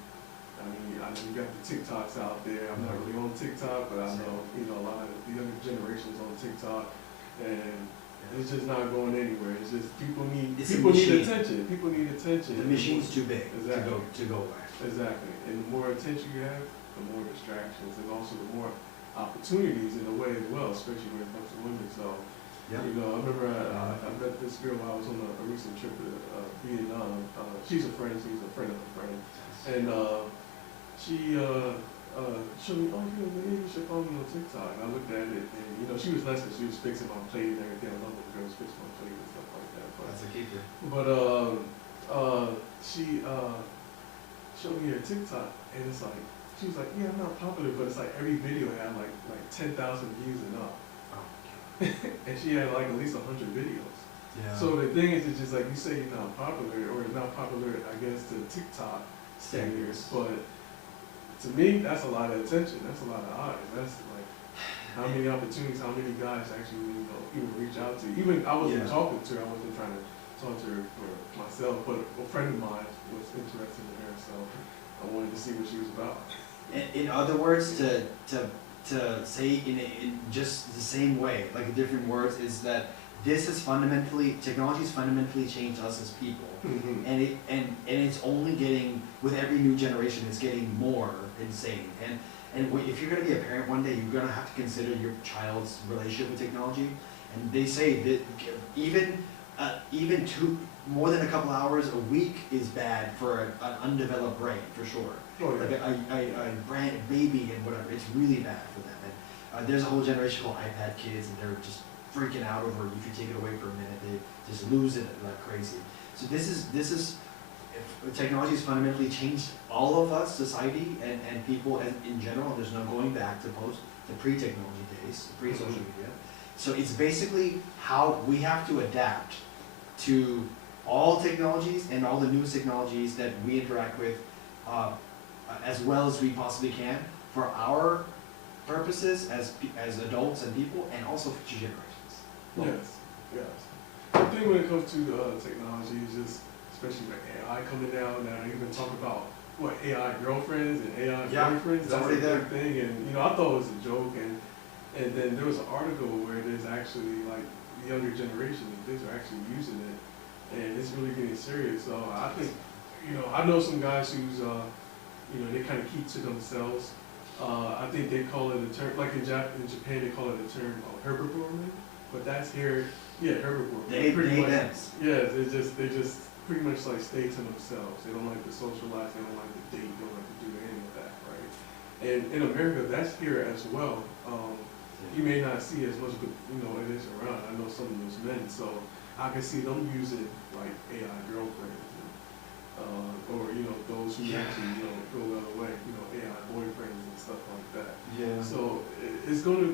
I know you got the TikToks out there. I'm not really on TikTok, but I know, you know, a lot of the younger generations on TikTok, and it's just not going anywhere. It's just people need attention. People need attention. The machine's too big Exactly. to go away. Exactly. And the more attention you have, the more distractions, and also the more opportunities in a way as well, especially when it comes to women. So, you know, I remember I met this girl while I was on a recent trip to Vietnam. She's a friend of a friend, and she showed me, oh, you should follow me on TikTok. And I looked at it, and you know, she was nice because she was fixing my plate and everything. I love when girls fix my plate and stuff like that. That's a keeper. But she showed me her TikTok, and it's like, she was like, yeah, I'm not popular, but it's like every video had like 10,000 views and up. And she had like at least 100 videos. Yeah. So the thing is, it's just like you say you're not popular, or not popular, I guess, to TikTok standards, but to me, that's a lot of attention. That's a lot of eyes. That's like how many opportunities, how many guys actually, you know, even reach out to. Even I wasn't talking to her. I wasn't trying to talk to her for myself, but a friend of mine was interested in her, so I wanted to see what she was about. In other words, to say in just the same way, like different words, is that technology has fundamentally changed us as people, and it's only getting, with every new generation, it's getting more insane. And if you're going to be a parent one day, you're going to have to consider your child's relationship with technology. And they say that even more than a couple hours a week is bad for an undeveloped brain, for sure. Oh, yeah. Like a brand baby and whatever, it's really bad for them. And there's a whole generation called iPad kids, and they're just freaking out over if you take it away for a minute, they just lose it like crazy. So this is if technology has fundamentally changed all of us, society and people in general. There's no going back to pre-technology days, pre-social media. So it's basically how we have to adapt to all technologies and all the newest technologies that we interact with as well as we possibly can for our purposes as adults and people, and also future generations. Yes, yes. The thing when it comes to technology is just, especially like AI coming down now, even talk about what AI girlfriends and AI boyfriends. It's That's already a there. big thing, and I thought it was a joke, and then there was an article where there's actually like the younger generation, and kids are actually using it, and it's really getting serious. So I think, I know some guys who's they kind of keep to themselves. I think they call it a term, like in Japan they call it a term herbivorment, but that's here, herbivorment. They much, them. yeah, they just pretty much like stay to themselves. They don't like to socialize, they don't like to date, they don't like to do any of that, right? And in America, that's here as well. You may not see as much, but it is around. I know some of those men, so I can see them using like AI girlfriends. Or those who actually go the other way, AI boyfriends and stuff like that. Yeah. So it's going to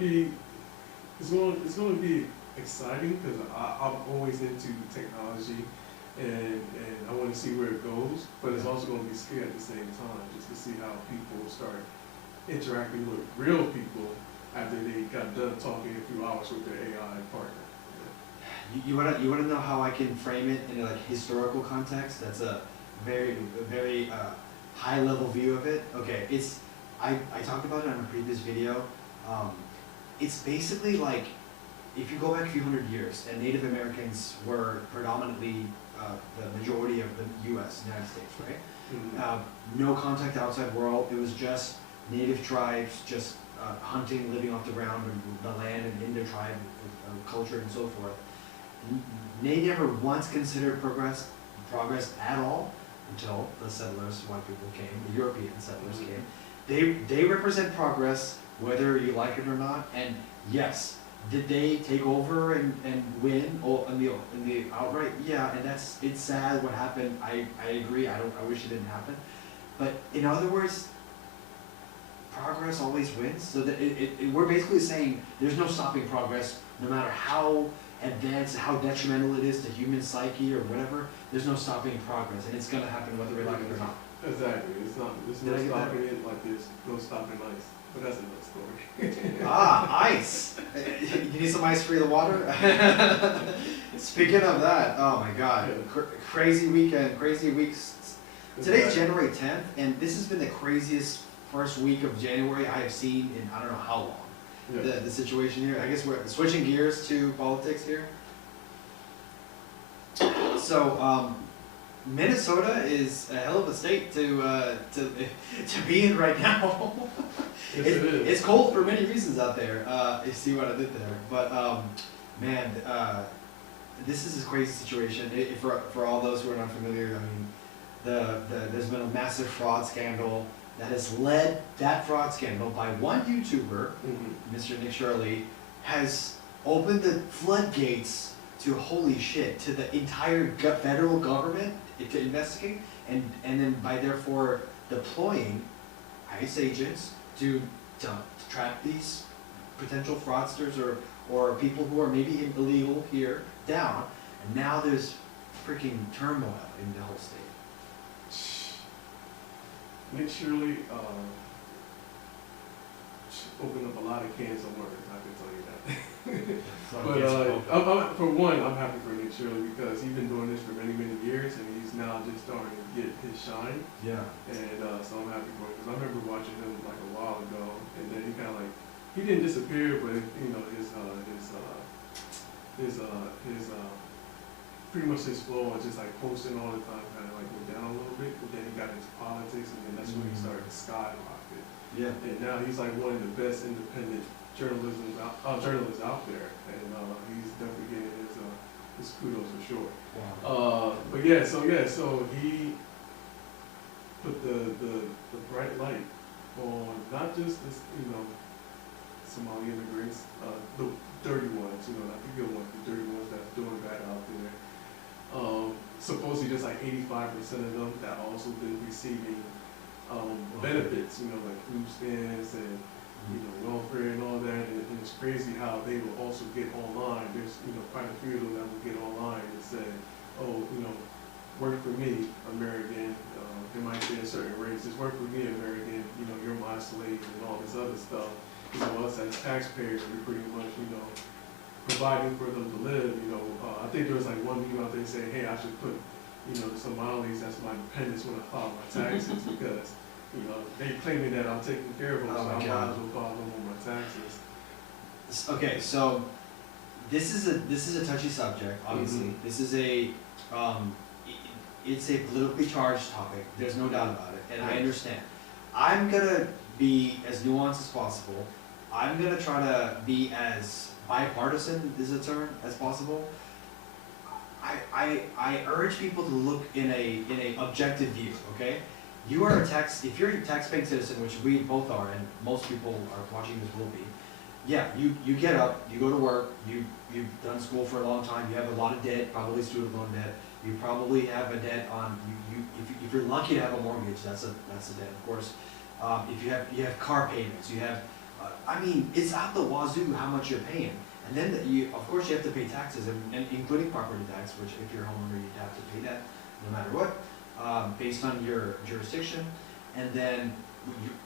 be exciting because I'm always into technology and I want to see where it goes, but it's also going to be scary at the same time just to see how people start interacting with real people after they got done talking a few hours with their AI partner. You wanna know how I can frame it in a historical context? That's a very high level view of it. Okay, I talked about it in a previous video. It's basically like if you go back a few hundred years and Native Americans were predominantly the majority of the U.S. United States, right? Mm-hmm. No contact outside world. It was just native tribes, just hunting, living off the ground and the land and in their tribe culture and so forth. They never once considered progress at all until the settlers, white people came, the European settlers came. They represent progress whether you like it or not. And yes, did they take over and win in the outright? Yeah, and it's sad what happened. I agree. I wish it didn't happen. But in other words, progress always wins. So that we're basically saying there's no stopping progress, no matter how advanced, how detrimental it is to human psyche or whatever. There's no stopping progress, and it's gonna happen whether we like it or not. Exactly. There's no stopping it like there's no stopping ice. But that's another story. Ice. You need some ice for the water? Speaking of that, oh my God, crazy weekend, crazy weeks. Today's January 10th, and this has been the craziest first week of January I have seen in I don't know how long. Yeah. The situation here. I guess we're switching gears to politics here. So Minnesota is a hell of a state to be in right now. Yes, it is. It's cold for many reasons out there. You see what I did there, but man, this is a crazy situation. For all those who are not familiar, I mean, there's been a massive fraud scandal that has led that fraud scandal by one YouTuber, Mr. Nick Shirley, has opened the floodgates to holy shit to the entire federal government to investigate, and then by therefore deploying ICE agents to track these potential fraudsters or people who are maybe illegal here down. And now there's freaking turmoil in the whole state. Nick Shirley opened up a lot of cans of worms, I can tell you that. But for one, I'm happy for Nick Shirley because he's been doing this for many, many years, and he's now just starting to get his shine. Yeah. And so I'm happy for him because I remember watching him like a while ago, and then he kind of like, he didn't disappear, but pretty much his flow was just like posting all the time, kind of like went down a little bit, but then he got into politics, and then that's when he started to skyrocket. Yeah. And now he's like one of the best independent journalists out there, and he's definitely getting his kudos for sure. Wow. But so he put the bright light on not just this, Somali immigrants, the dirty ones, not the good ones, the dirty ones that's doing bad out there. Supposedly just like 85% of them that also been receiving benefits, like food stamps and welfare and all that, and it's crazy how they will also get online. There's, you know, quite a few of them that will get online and say, oh, you know, work for me, American. They might say a certain race, just work for me, American. You know, you're my slave and all this other stuff. You know, us as taxpayers, we're pretty much, you know, providing for them to live. You know, I think there was like one meme out there saying, hey, I should put, you know, Somalis as my dependents when I file my taxes because, you know, they claiming that I'm taking care of them, so I might as well file them on my taxes. Okay, so this is a touchy subject. Obviously, this is it's a politically charged topic. There's no doubt about it, and I understand. I'm gonna be as nuanced as possible. I'm gonna try to be as bipartisan, is a term, as possible. I urge people to look in a objective view. Okay, you are if you're a tax-paying citizen, which we both are, and most people are watching this will be. Yeah, you get up, you go to work, you've done school for a long time, you have a lot of debt, probably student loan debt. You probably have a debt on if you're lucky to have a mortgage, that's a debt, of course. If you have car payments, you have I mean, it's out the wazoo how much you're paying, and then of course you have to pay taxes, and including property tax, which if you're a homeowner you'd have to pay that no matter what, based on your jurisdiction, and then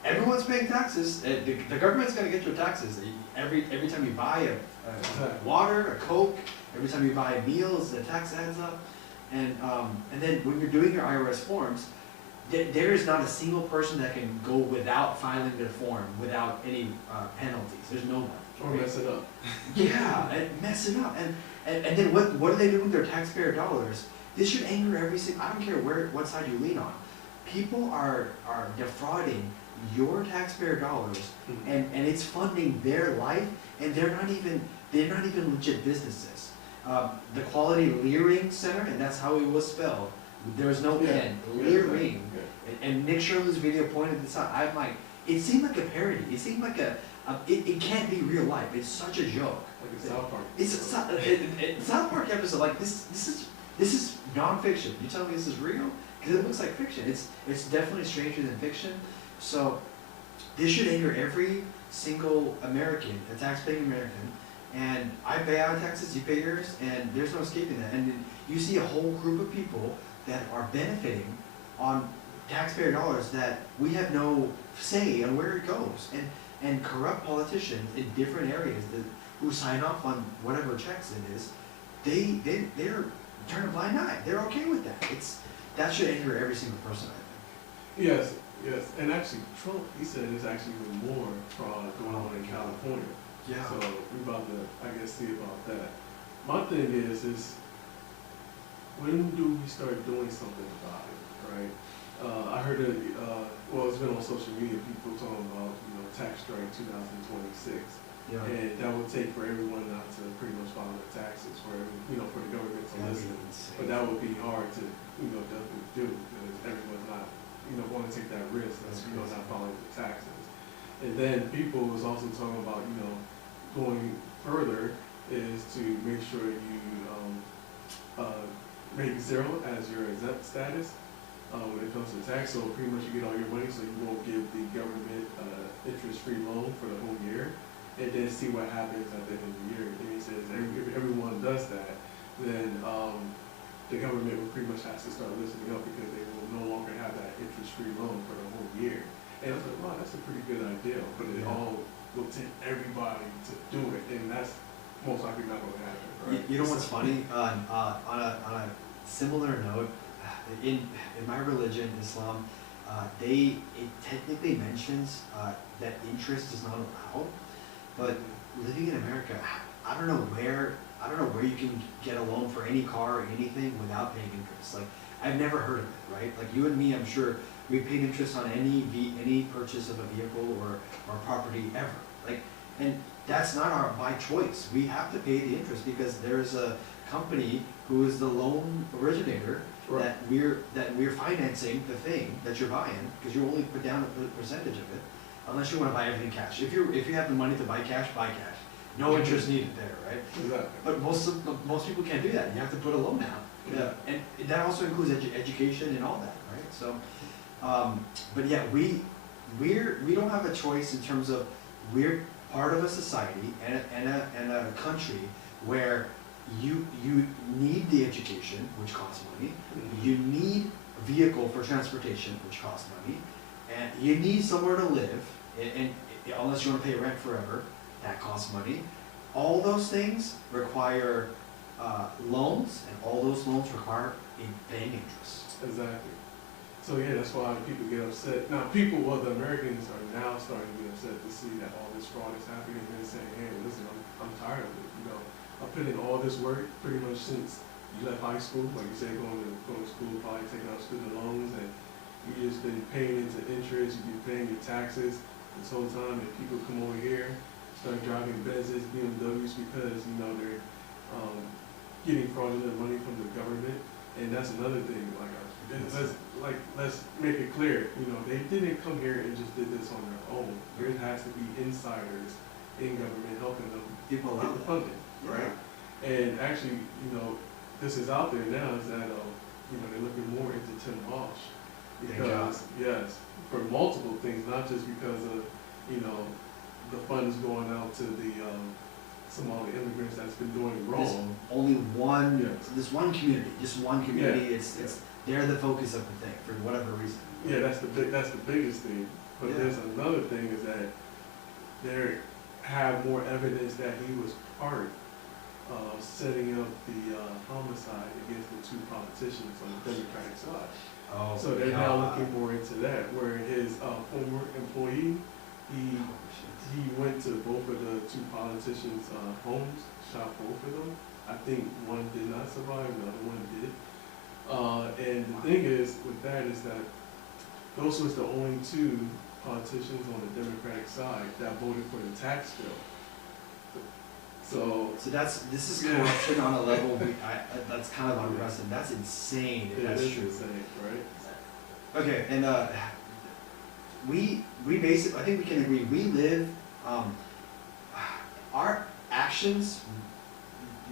everyone's paying taxes. The government's going to get your taxes every time you buy a water, a Coke, every time you buy meals, the tax adds up. And then when you're doing your IRS forms, there is not a single person that can go without filing their form without any penalties. There's no one. Or mess it up. Yeah, and mess it up. And then what do they do with their taxpayer dollars? This should anger every single. I don't care what side you lean on. People are defrauding your taxpayer dollars, and it's funding their life, and they're not even legit businesses. The Quality Leering Center, and that's how it was spelled. There was no N. Leering. And Nick Sherlow's video pointed this out. I'm like, it seemed like a parody. It seemed like it can't be real life. It's such a joke. Like a South Park. It's a South Park episode. Like this is nonfiction. You tell me this is real? Because it looks like fiction. It's definitely stranger than fiction. So this should anger every single American, a tax-paying American. And I pay our taxes, you pay yours, and there's no escaping that. And you see a whole group of people that are benefiting on taxpayer dollars that we have no say on where it goes. And corrupt politicians in different areas who sign off on whatever checks it is, they're turn a blind eye. They're okay with that. That should anger every single person, I think. Yes, and actually Trump, he said there's actually even more fraud going on in California. Yeah. So we're about to, I guess, see about that. My thing is when do we start doing something about it, right? I heard well, it's been on social media, people talking about, tax strike 2026. Yeah. And that would take for everyone not to pretty much file their taxes, for the government to listen. But that would be hard to, definitely do, because everyone's not, want to take that risk of, not filing the taxes. And then people was also talking about, going further is to make sure you make zero as your exempt status when it comes to tax. So pretty much you get all your money, so you won't give the government interest-free loan for the whole year, and then see what happens at the end of the year. And he says if everyone does that, then the government will pretty much have to start listening up, because they will no longer have that interest-free loan for the whole year. And I was like, wow, that's a pretty good idea, but it all will take everybody to do it, and that's most likely not going to happen, right? You know what's funny? On a similar note, in my religion, Islam, it technically mentions that interest is not allowed, but living in America, I don't know where you can get a loan for any car or anything without paying interest. Like, I've never heard of it, right? Like you and me, I'm sure we paid interest on any purchase of a vehicle or property ever. Like, and that's not my choice. We have to pay the interest because there's a company who is the loan originator. Right. that we're financing the thing that you're buying, because you only put down a percentage of it, unless you want to buy everything cash. If you have the money to buy cash, buy cash. No interest needed there, right? Exactly. But most people can't do that. You have to put a loan down, and that also includes education and all that, right? So, but yeah, we don't have a choice in terms of part of a society and a country where you need the education, which costs money, you need a vehicle for transportation, which costs money, and you need somewhere to live, and unless you want to pay rent forever, that costs money. All those things require loans, and all those loans require paying interest. Exactly. So yeah, that's why people get upset. Now people, well, the Americans are now starting to get upset to see that all this fraud is happening and saying, hey, listen, I'm tired of it. You know, I put in all this work pretty much since you left high school, like you said, going to school, probably taking out student loans, and you just been paying into interest, you've been paying your taxes this whole time, and people come over here, start driving Benzes, BMWs because, you know, they're getting fraudulent money from the government. And that's another thing, let's make it clear, you know, they didn't come here and just did this on their own. There has to be insiders in government helping them get the funding, right? And actually, you know, this is out there now is that, you know, they're looking more into Tim Walsh. Because, yes, for multiple things, not just because of, you know, the funds going out to the Somali immigrants that's been doing wrong. There's only one, Yes. this one community, just one community. Yeah. It's they're the focus of the thing for whatever reason. Yeah, that's the biggest thing. But Yeah. there's another thing is that there have more evidence that he was part of setting up the homicide against the two politicians on the Democratic side. Oh, So they're now looking more into that, where his former employee, he went to both of the two politicians' homes, shot both of them. I think one did not survive, the other one did. And the thing is, with that is that those was the only two politicians on the Democratic side that voted for the tax bill. So this is corruption on a level that's kind of unprecedented. That's insane if that's true. Insane, right? Okay, and we basically, I think we can agree, we live, our actions,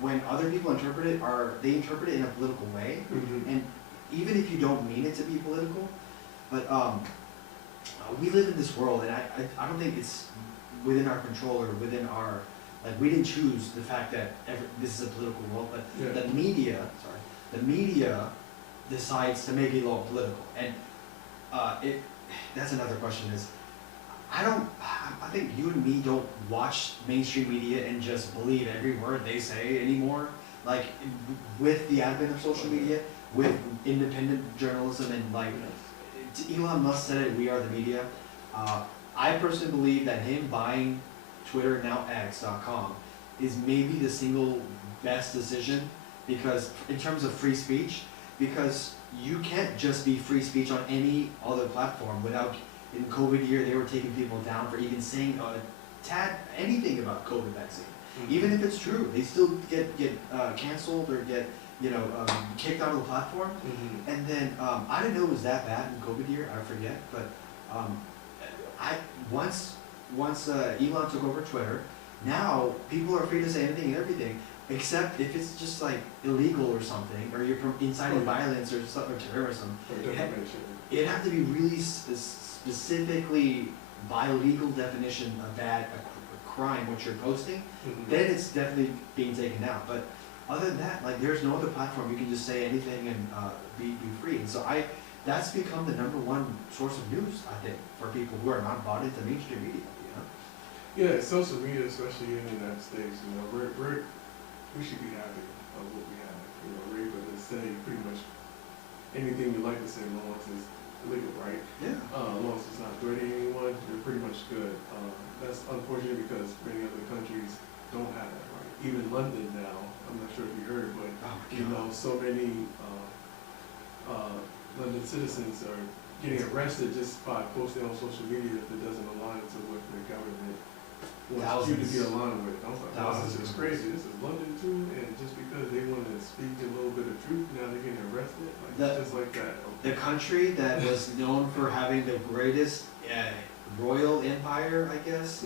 when other people interpret it, they interpret it in a political way. Mm-hmm. And even if you don't mean it to be political, but we live in this world, and I don't think it's within our control or within our, like, we didn't choose the fact that this is a political world, but Yeah. the media decides to make it all political. And that's another question is, I think you and me don't watch mainstream media and just believe every word they say anymore. Like, with the advent of social media, with independent journalism, and like, Elon Musk said it, we are the media. I personally believe that him buying Twitter, now X.com, is maybe the single best decision, because in terms of free speech, because you can't just be free speech on any other platform without, in COVID year, they were taking people down for even saying anything about COVID vaccine. Mm-hmm. Even if it's true, they still get canceled or get, kicked out of the platform. Mm-hmm. And then, I didn't know it was that bad in COVID year, I forget, but once Elon took over Twitter, now people are free to say anything and everything, except if it's just like illegal or something, or you're inciting violence or terrorism. It had to be really specifically, by legal definition, a crime what you're posting. Mm-hmm. Then it's definitely being taken down. But other than that, like, there's no other platform you can just say anything and be free. And so that's become the number one source of news, I think, for people who are not bought into mainstream media. Yeah, social media, especially in the United States, we should be happy of what we have. We're able to say pretty much anything we like to say, as long as it's legal, right? Yeah. As long as it's not threatening anyone, you're pretty much good. That's unfortunate because many other countries don't have that right. Even London now, I'm not sure if you heard, but so many London citizens are getting arrested just by posting on social media if it doesn't align to what the government wants you to be aligned with. I was like, wow, this is crazy. This is London too, and just because they want to speak a little bit of truth, now they're getting arrested. Just like that. The country that was known for having the greatest royal empire, I guess,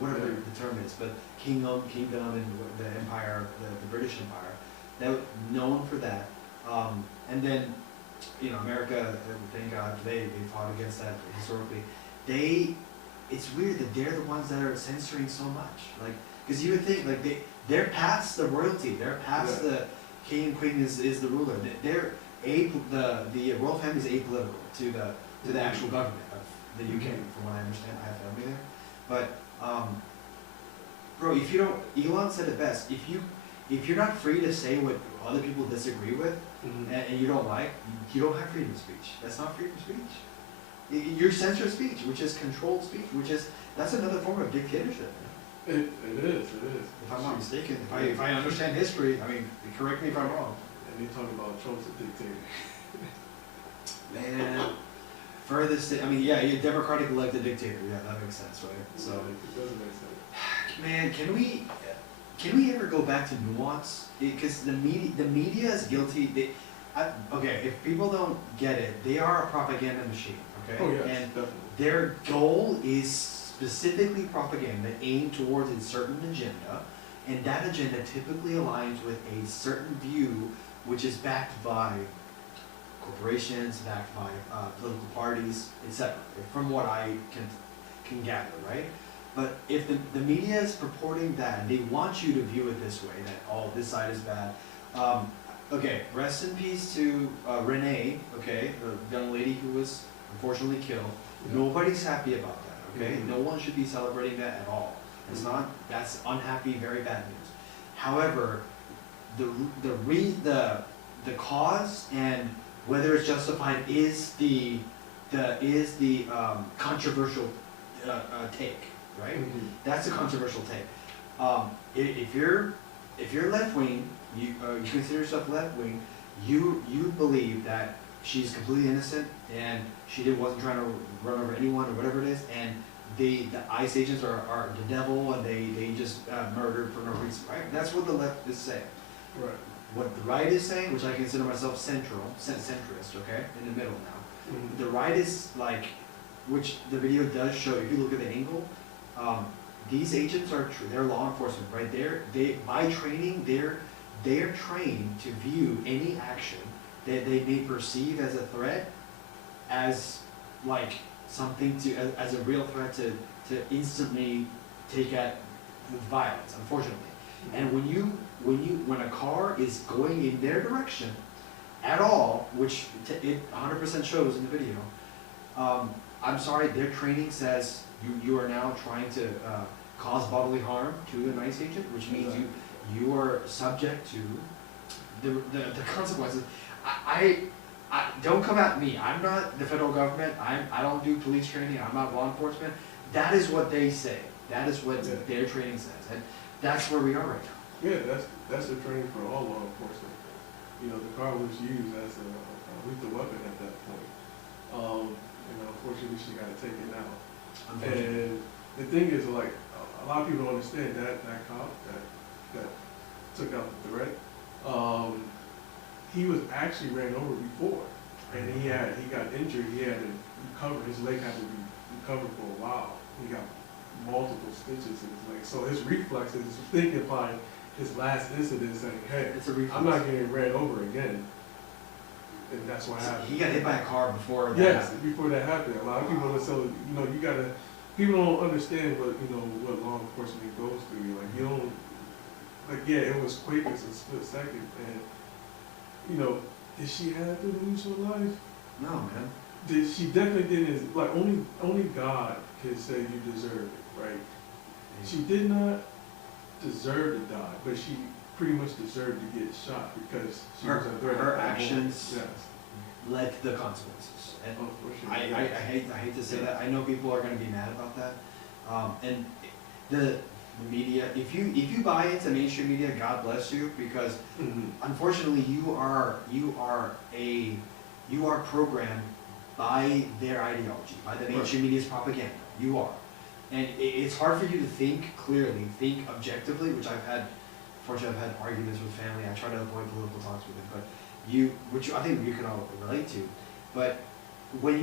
whatever the term is, but kingdom, and the empire, the British Empire, that was known for that. And then, America, thank God, they fought against that historically. They it's weird that they're the ones that are censoring so much. Like, because you would think like they're past the royalty, they're past the king and queen is the ruler. They're the royal family is apolitical to the actual government of the UK, from what I understand. I have family there, but bro, if you don't, Elon said it best. If you're not free to say what other people disagree with and you don't like, you don't have freedom of speech. That's not freedom of speech. You're censored speech, which is controlled speech, that's another form of dictatorship. It is. If I'm not mistaken, if I understand history, I mean, correct me if I'm wrong. And you talking about Trump's a dictator. Man, furthest, I mean, yeah, you're a democratic elected dictator. Yeah, that makes sense, right? So, it doesn't make sense. man, can we ever go back to nuance? Because the media is guilty. Okay, if people don't get it, they are a propaganda machine. Okay, Oh, yes, and definitely. their goal is specifically propaganda aimed towards a certain agenda, and that agenda typically aligns with a certain view, which is backed by corporations, backed by political parties, etc. From what I can gather, right? But if the media is purporting that, they want you to view it this way, that, oh, this side is bad. Okay, rest in peace to Renee, okay, the young lady who was unfortunately killed. Yeah. Nobody's happy about that, okay? Mhm. No one should be celebrating that at all. It's not, that's unhappy, very bad news. However, the cause and whether it's justified is the controversial take, right? That's a controversial take. If you're left wing, you consider yourself left wing, you believe that she's completely innocent and she wasn't trying to run over anyone or whatever it is, and the ICE agents are the devil and they just murdered for no reason, right? That's what the left is saying. Right. What the right is saying, which I consider myself centrist, okay, in the middle now. Mm-hmm. The right is like, which the video does show, if you look at the angle, these agents are they're law enforcement, right? By training, they're trained to view any action that they may perceive as a threat, as like something as a real threat to instantly take at with violence, unfortunately. And when a car is going in their direction at all, which it 100% shows in the video, I'm sorry, their training says you are now trying to cause bodily harm to an ICE agent, which means you are subject to the consequences. I don't come at me. I'm not the federal government. I don't do police training. I'm not law enforcement. That is what they say. That is what their training says, and that's where we are right now. Yeah, that's the training for all law enforcement. You know, the car was used as a lethal weapon at that point. Unfortunately, she got to take it now. And the thing is, like, a lot of people don't understand that cop that took out the threat. He was actually ran over before, and he got injured. He had to recover. His leg had to be recovered for a while. He got multiple stitches in his leg. So his reflexes, thinking upon his last incident, saying, "Hey, I'm not getting ran over again." And that's what happened. He got hit by a car before that. Yes, before that happened. A lot of people, people don't understand what law enforcement goes through. Like, you don't, like, yeah, it was quick, it's a split second. And, did she have to lose her life? No, man. She definitely didn't, like, only God can say you deserve it, right? She did not deserve to die, but she pretty much deserved to get shot because she was a threat. Her actions yes. led to the consequences. And Unfortunately, I hate to say that. I know people are going to be mad about that. And the media, if you buy into mainstream media, God bless you, because unfortunately you are programmed by their ideology, by the mainstream media's propaganda. You are. And it's hard for you to think clearly, think objectively, which fortunately I've had arguments with family. I try to avoid political talks with them, but which I think you can all relate to. But when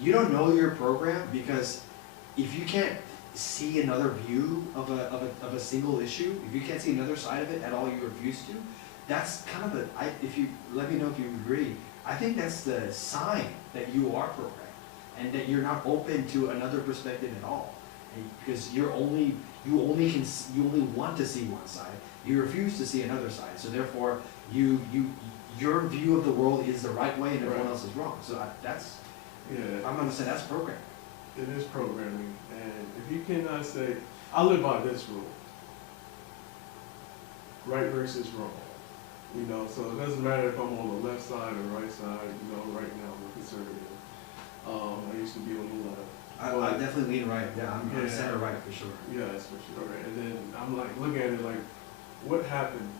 you don't know your program, because if you can't see another view of a single issue, if you can't see another side of it at all, you refuse to. That's kind of if you let me know if you agree. I think that's the sign that you are programmed, and that you're not open to another perspective at all, and because you only want to see one side. You refuse to see another side. So therefore, your view of the world is the right way, and everyone else is wrong. So I'm gonna say that's programming. It is programming, and if you cannot say, I live by this rule, right versus wrong. You know, so it doesn't matter if I'm on the left side or right side. You know, right now I'm a conservative. I used to be on the left. I definitely lean right. Yeah, I'm center right for sure. Yes, for sure. And then I'm like looking at it like, what happened?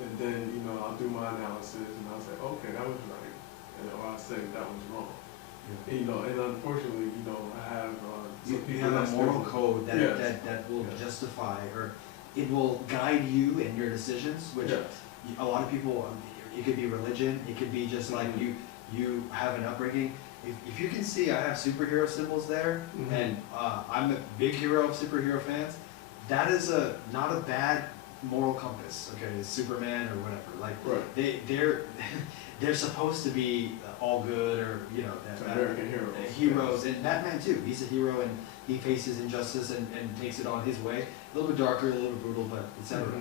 And then, you know, I'll do my analysis and I'll say, okay, that was right. And or I'll say that was wrong. Yeah. And, you know, and unfortunately, you know, I have You have a moral code that will justify, or it will guide you in your decisions, which a lot of people, it could be religion, it could be just like you have an upbringing. If you can see, I have superhero symbols there, and I'm a big hero of superhero fans. That is not a bad moral compass. Okay, Superman or whatever. Like they're supposed to be all good, or you know, American heroes, and Batman too. He's a hero, and he faces injustice and takes it on his way. A little bit darker, a little bit brutal, but etc.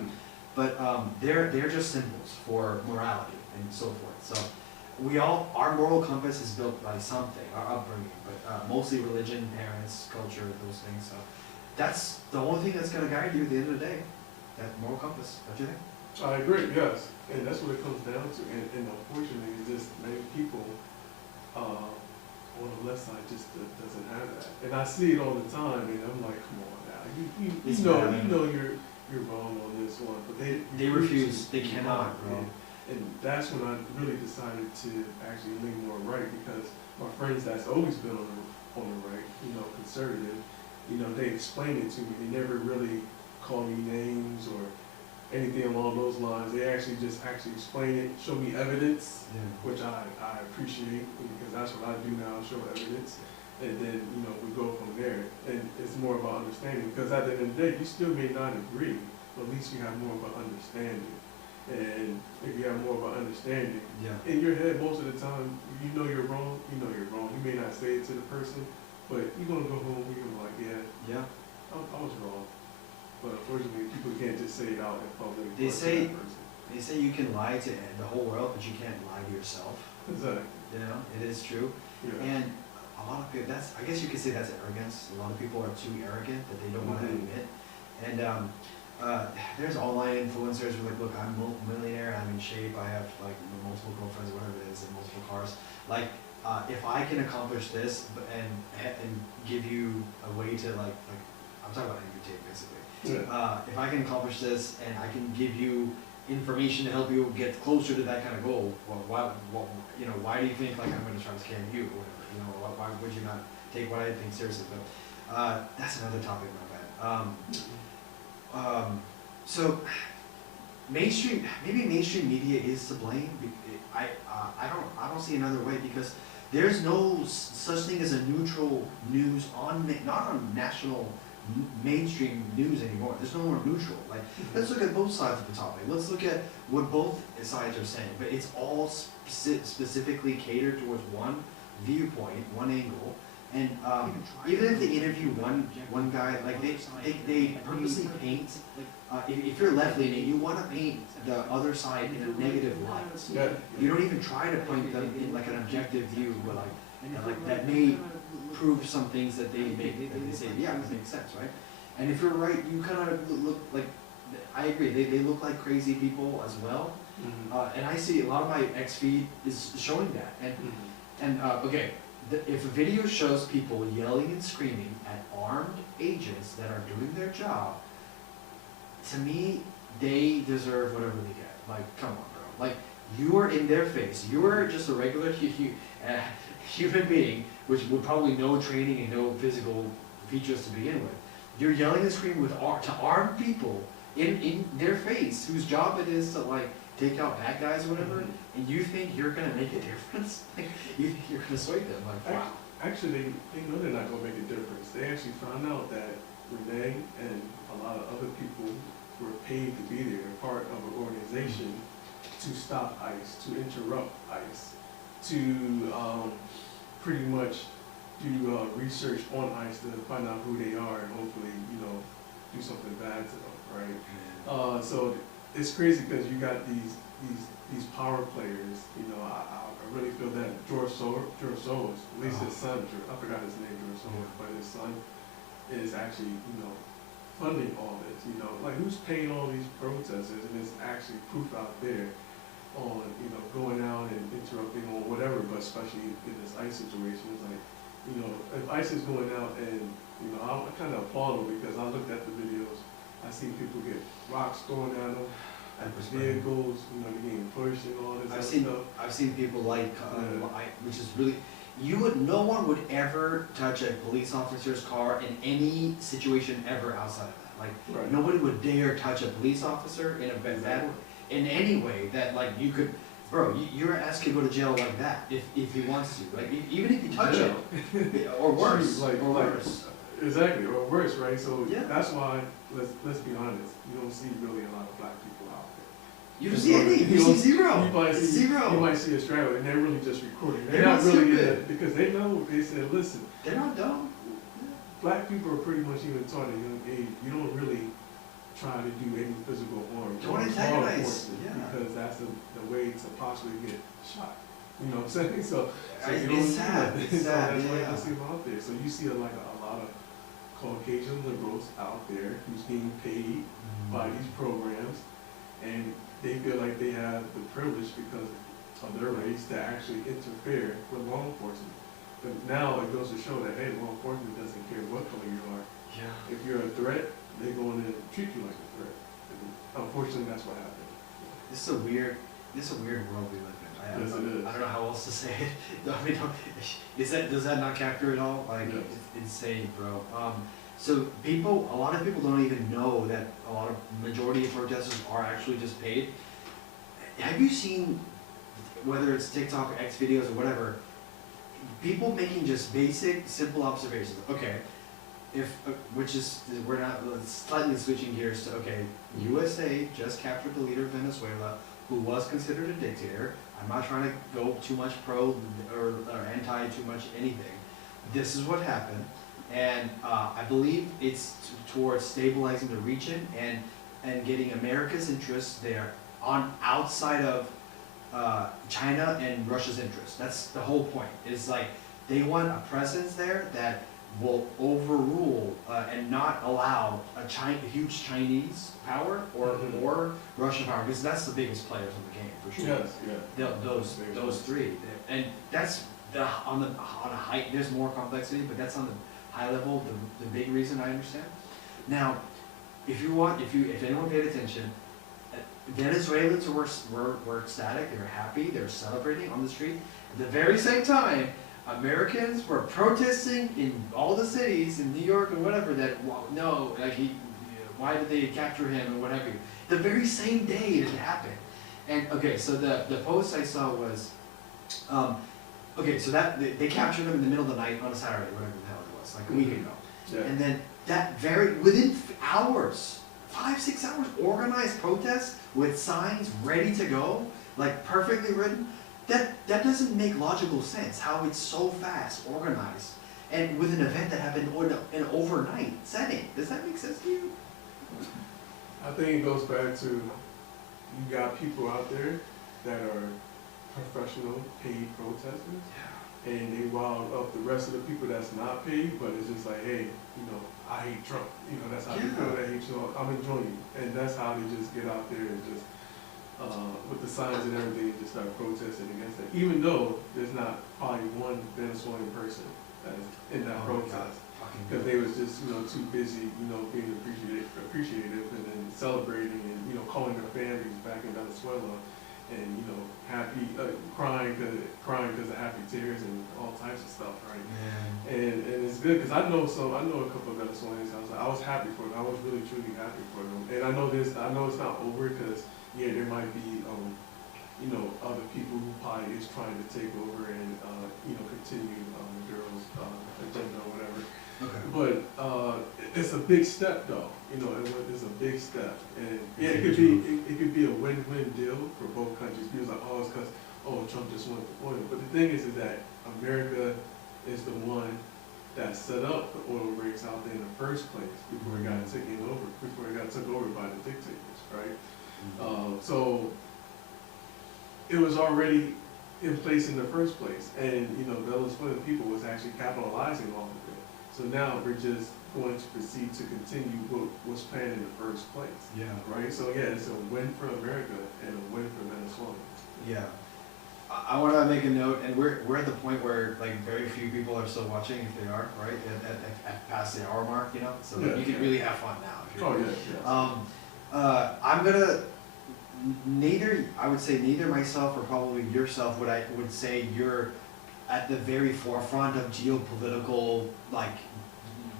But they're just symbols for morality and so forth. So our moral compass is built by something, our upbringing, but mostly religion, parents, culture, those things. So that's the only thing that's going to guide you at the end of the day, that moral compass. Don't you think? I agree, yes. And that's what it comes down to. And unfortunately, it's just many people on the left side just doesn't have that. And I see it all the time, and I'm like, come on now. You know you're wrong on this one, but they refuse. They cannot, bro. And that's when I really decided to actually lean more right, because my friends that's always been on the right, you know, conservative, you know, they explained it to me. They never really called me names or anything along those lines. They actually explain it, show me evidence, which I appreciate, because that's what I do now, show evidence. And then, you know, we go from there. And it's more about understanding, because at the end of the day, you still may not agree, but at least you have more of an understanding. And if you have more of an understanding, in your head, most of the time, you know you're wrong, you know you're wrong. You may not say it to the person, but you're going to go home, you're going to be like, I was wrong. But unfortunately, people can't just say it out in public. They say you can lie to the whole world, but you can't lie to yourself. Exactly. You know, it is true. Yeah. And a lot of people, I guess you could say that's arrogance. A lot of people are too arrogant that they don't want to admit. And there's online influencers who are like, look, I'm a millionaire, I'm in shape, I have like multiple girlfriends, whatever it is, and multiple cars. Like, if I can accomplish this and give you a way to like I'm talking about entertainment basically. If I can accomplish this and I can give you information to help you get closer to that kind of goal, well, why do you think like I'm going to try to scam you or whatever? You know, why would you not take what I think seriously? But that's another topic, my bad. So maybe mainstream media is to blame. I don't see another way, because there's no such thing as a neutral news not on national mainstream news anymore. There's no more neutral. Like, let's look at both sides of the topic. Let's look at what both sides are saying. But it's all specifically catered towards one viewpoint, one angle. And even if they interview one guy, like they purposely paint. If you're left-leaning, you want to paint the other side in a negative light. You don't even try to point them in like an objective view, but like that may prove some things that they say, yeah, this makes sense, right? And if you're right, you kind of look like, I agree, they look like crazy people as well. And I see a lot of my X feed is showing that. And okay, if a video shows people yelling and screaming at armed agents that are doing their job, to me, they deserve whatever they get. Like, come on, bro. Like, you are in their face. You are just a regular human being, which would probably no training and no physical features to begin with. You're yelling and screaming to armed people in their face, whose job it is to like take out bad guys or whatever, and you think you're gonna make a difference? Like, you think you're gonna sway them? Like, wow. Actually, they know they're not gonna make a difference. They actually found out that Renee and a lot of other people were paid to be there, part of an organization to stop ICE, to interrupt ICE, to pretty much do research on ICE to find out who they are and hopefully, you know, do something bad to them, right? So it's crazy because you got these power players, you know, I really feel that George Soros, at least his son, I forgot his name, George Soros, but his son is actually, you know, funding all this, you know, like who's paying all these protesters, and there's actually proof out there on, you know, going out and interrupting or whatever, but especially in this ICE situation, it's like, you know, if ICE is going out and, you know, I kind of applaud them because I looked at the videos, I see people get rocks thrown at them, at the vehicles, you know, they're getting pushed and all this stuff. I've seen people like, which is really, no one would ever touch a police officer's car in any situation ever outside of that. Like, Right. nobody would dare touch a police officer in a bad way, in any way that like you could, bro, your ass could go to jail like that if he wants to. Like, even if you touch Jail. it, or worse, Like, or like, worse. Exactly, or worse, right? So Yeah. that's why, let's be honest, you don't see really a lot of black people out there. You don't see any, you see zero, You might see, zero. You might see a straggler, and they're really just recording. They're not not really stupid. because they know, they said, listen, They're not dumb. black people are pretty much even taught at a young age, you don't really try to do any physical harm. Don't towards law antagonize, enforcement, yeah. Because that's the way to possibly get shot. You know what I'm saying? So It's you don't see sad, that. it's So sad, that's why you yeah. don't see them out there. So you see like a lot of Caucasian liberals out there who's being paid by these programs, and they feel like they have the privilege because of their race to actually interfere with law enforcement. But now it goes to show that, hey, law enforcement doesn't care what color you are. Yeah. If you're a threat, they're going to treat you like a threat. And unfortunately, that's what happened. This is a weird world we live in. Yes, it is. I don't know how else to say it. I mean, does that not capture it all? Like, Yes. it's insane, bro. So a lot of people don't even know that a lot of majority of protesters are actually just paid. Have you seen, whether it's TikTok or X videos or whatever, people making just basic, simple observations? Okay, we're not, slightly switching gears to, okay, USA just captured the leader of Venezuela, who was considered a dictator. I'm not trying to go too much pro or anti too much anything. This is what happened, and I believe it's towards stabilizing the region and getting America's interests there on outside of China and Russia's interests. That's the whole point. It's like they want a presence there that will overrule and not allow a huge Chinese power or Russian power, because that's the biggest players in the game for sure. Yes, yeah. Those three, and that's on a high. There's more complexity, but that's on the high level. The big reason I understand. Now, if anyone paid attention, Venezuelans were ecstatic. They were happy. They were celebrating on the street. At the very same time, Americans were protesting in all the cities in New York and whatever that, well, no, like why did they capture him and what have you. The very same day it happened. And okay, so the post I saw was, okay, so that they captured him in the middle of the night on a Saturday, whatever the hell it was, like a week ago. Yeah. And then within hours, 5-6 hours, organized protests with signs ready to go, like perfectly written. That doesn't make logical sense, how it's so fast, organized, and with an event that happened in an overnight setting. Does that make sense to you? I think it goes back to, you got people out there that are professional paid protesters, and they wild up the rest of the people that's not paid, but it's just like, hey, you know, I hate Trump. You know, that's how they feel, they hate you. I'm enjoying you. And that's how they just get out there and just, with the signs and everything, just start protesting against it. Even though there's not probably one Venezuelan person that is in that protest. Because they was just, you know, too busy, you know, being appreciative and then celebrating and, you know, calling their families back in Venezuela and, you know, happy, crying because of happy tears and all types of stuff, right? Yeah. And it's good because I know a couple of Venezuelans. I was happy for them. I was really truly happy for them. And I know it's not over because yeah, there might be you know, other people who probably is trying to take over and you know, continue the girls' agenda or whatever. Okay. But it's a big step though. You know, it's a big step, and yeah, it could be a win-win deal for both countries. People like, oh, it's because Trump just wants the oil. But the thing is that America is the one that set up the oil rigs out there in the first place before it got taken over, before it got took over by the dictators, right? So it was already in place in the first place, and you know, Venezuelan people was actually capitalizing off of it. So now we're just going to proceed to continue what was planned in the first place. Yeah. Right? So yeah, it's a win for America and a win for Venezuela. Yeah. I want to make a note, and we're at the point where like very few people are still watching, if they are, right, at past the hour mark, you know. So Yeah, you can really have fun now. If you're, Oh yeah, yeah. I'm gonna neither. I would say neither myself or probably yourself would say you're at the very forefront of geopolitical like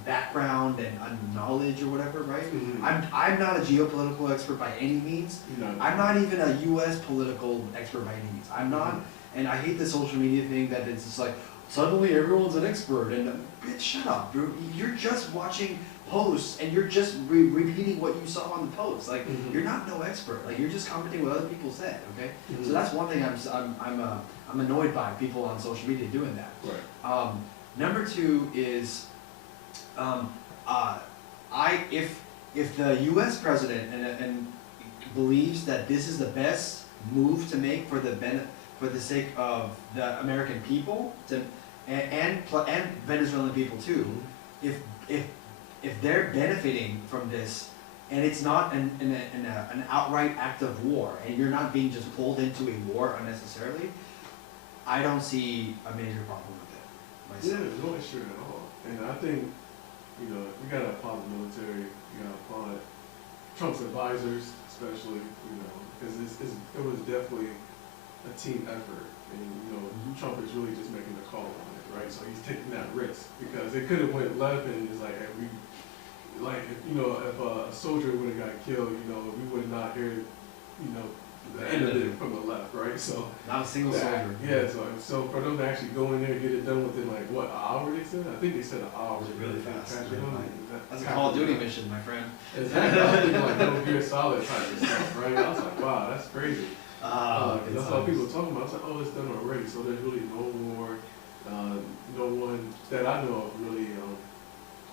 background and knowledge or whatever, right? Mhm. I'm not a geopolitical expert by any means. You know, I'm not even a U.S. political expert by any means. I'm not, and I hate the social media thing that it's just like suddenly everyone's an expert and bitch, shut up, bro. You're just watching posts and you're just repeating what you saw on the post. Like you're not no expert. Like you're just commenting what other people said. Okay, so that's one thing I'm annoyed by people on social media doing that. Right. Number two is, if the U.S. president and believes that this is the best move to make for the sake of the American people and Venezuelan people too, if they're benefiting from this and it's not an outright act of war and you're not being just pulled into a war unnecessarily, I don't see a major problem with it myself. Yeah, no issue at all. And I think, you know, we gotta applaud the military, we gotta applaud Trump's advisors, especially, you know, because it was definitely a team effort. And, you know, Trump is really just making the call on it, right? So he's taking that risk because it could have went left and it's like, if a soldier would have got killed, you know, we would not hear, you know, the end of it from the left, right? So Not a single soldier. yeah, so for them to actually go in there and get it done within like what, an hour they said? I think they said an hour. Really fast. Catch it on. That's a Call of Duty mission, my friend. Exactly. I was thinking like Metal Gear Solid type of stuff, right? I was like, wow, that's crazy. That's all people are talking about. It's like, oh, it's done already. So there's really no more, no one that I know of really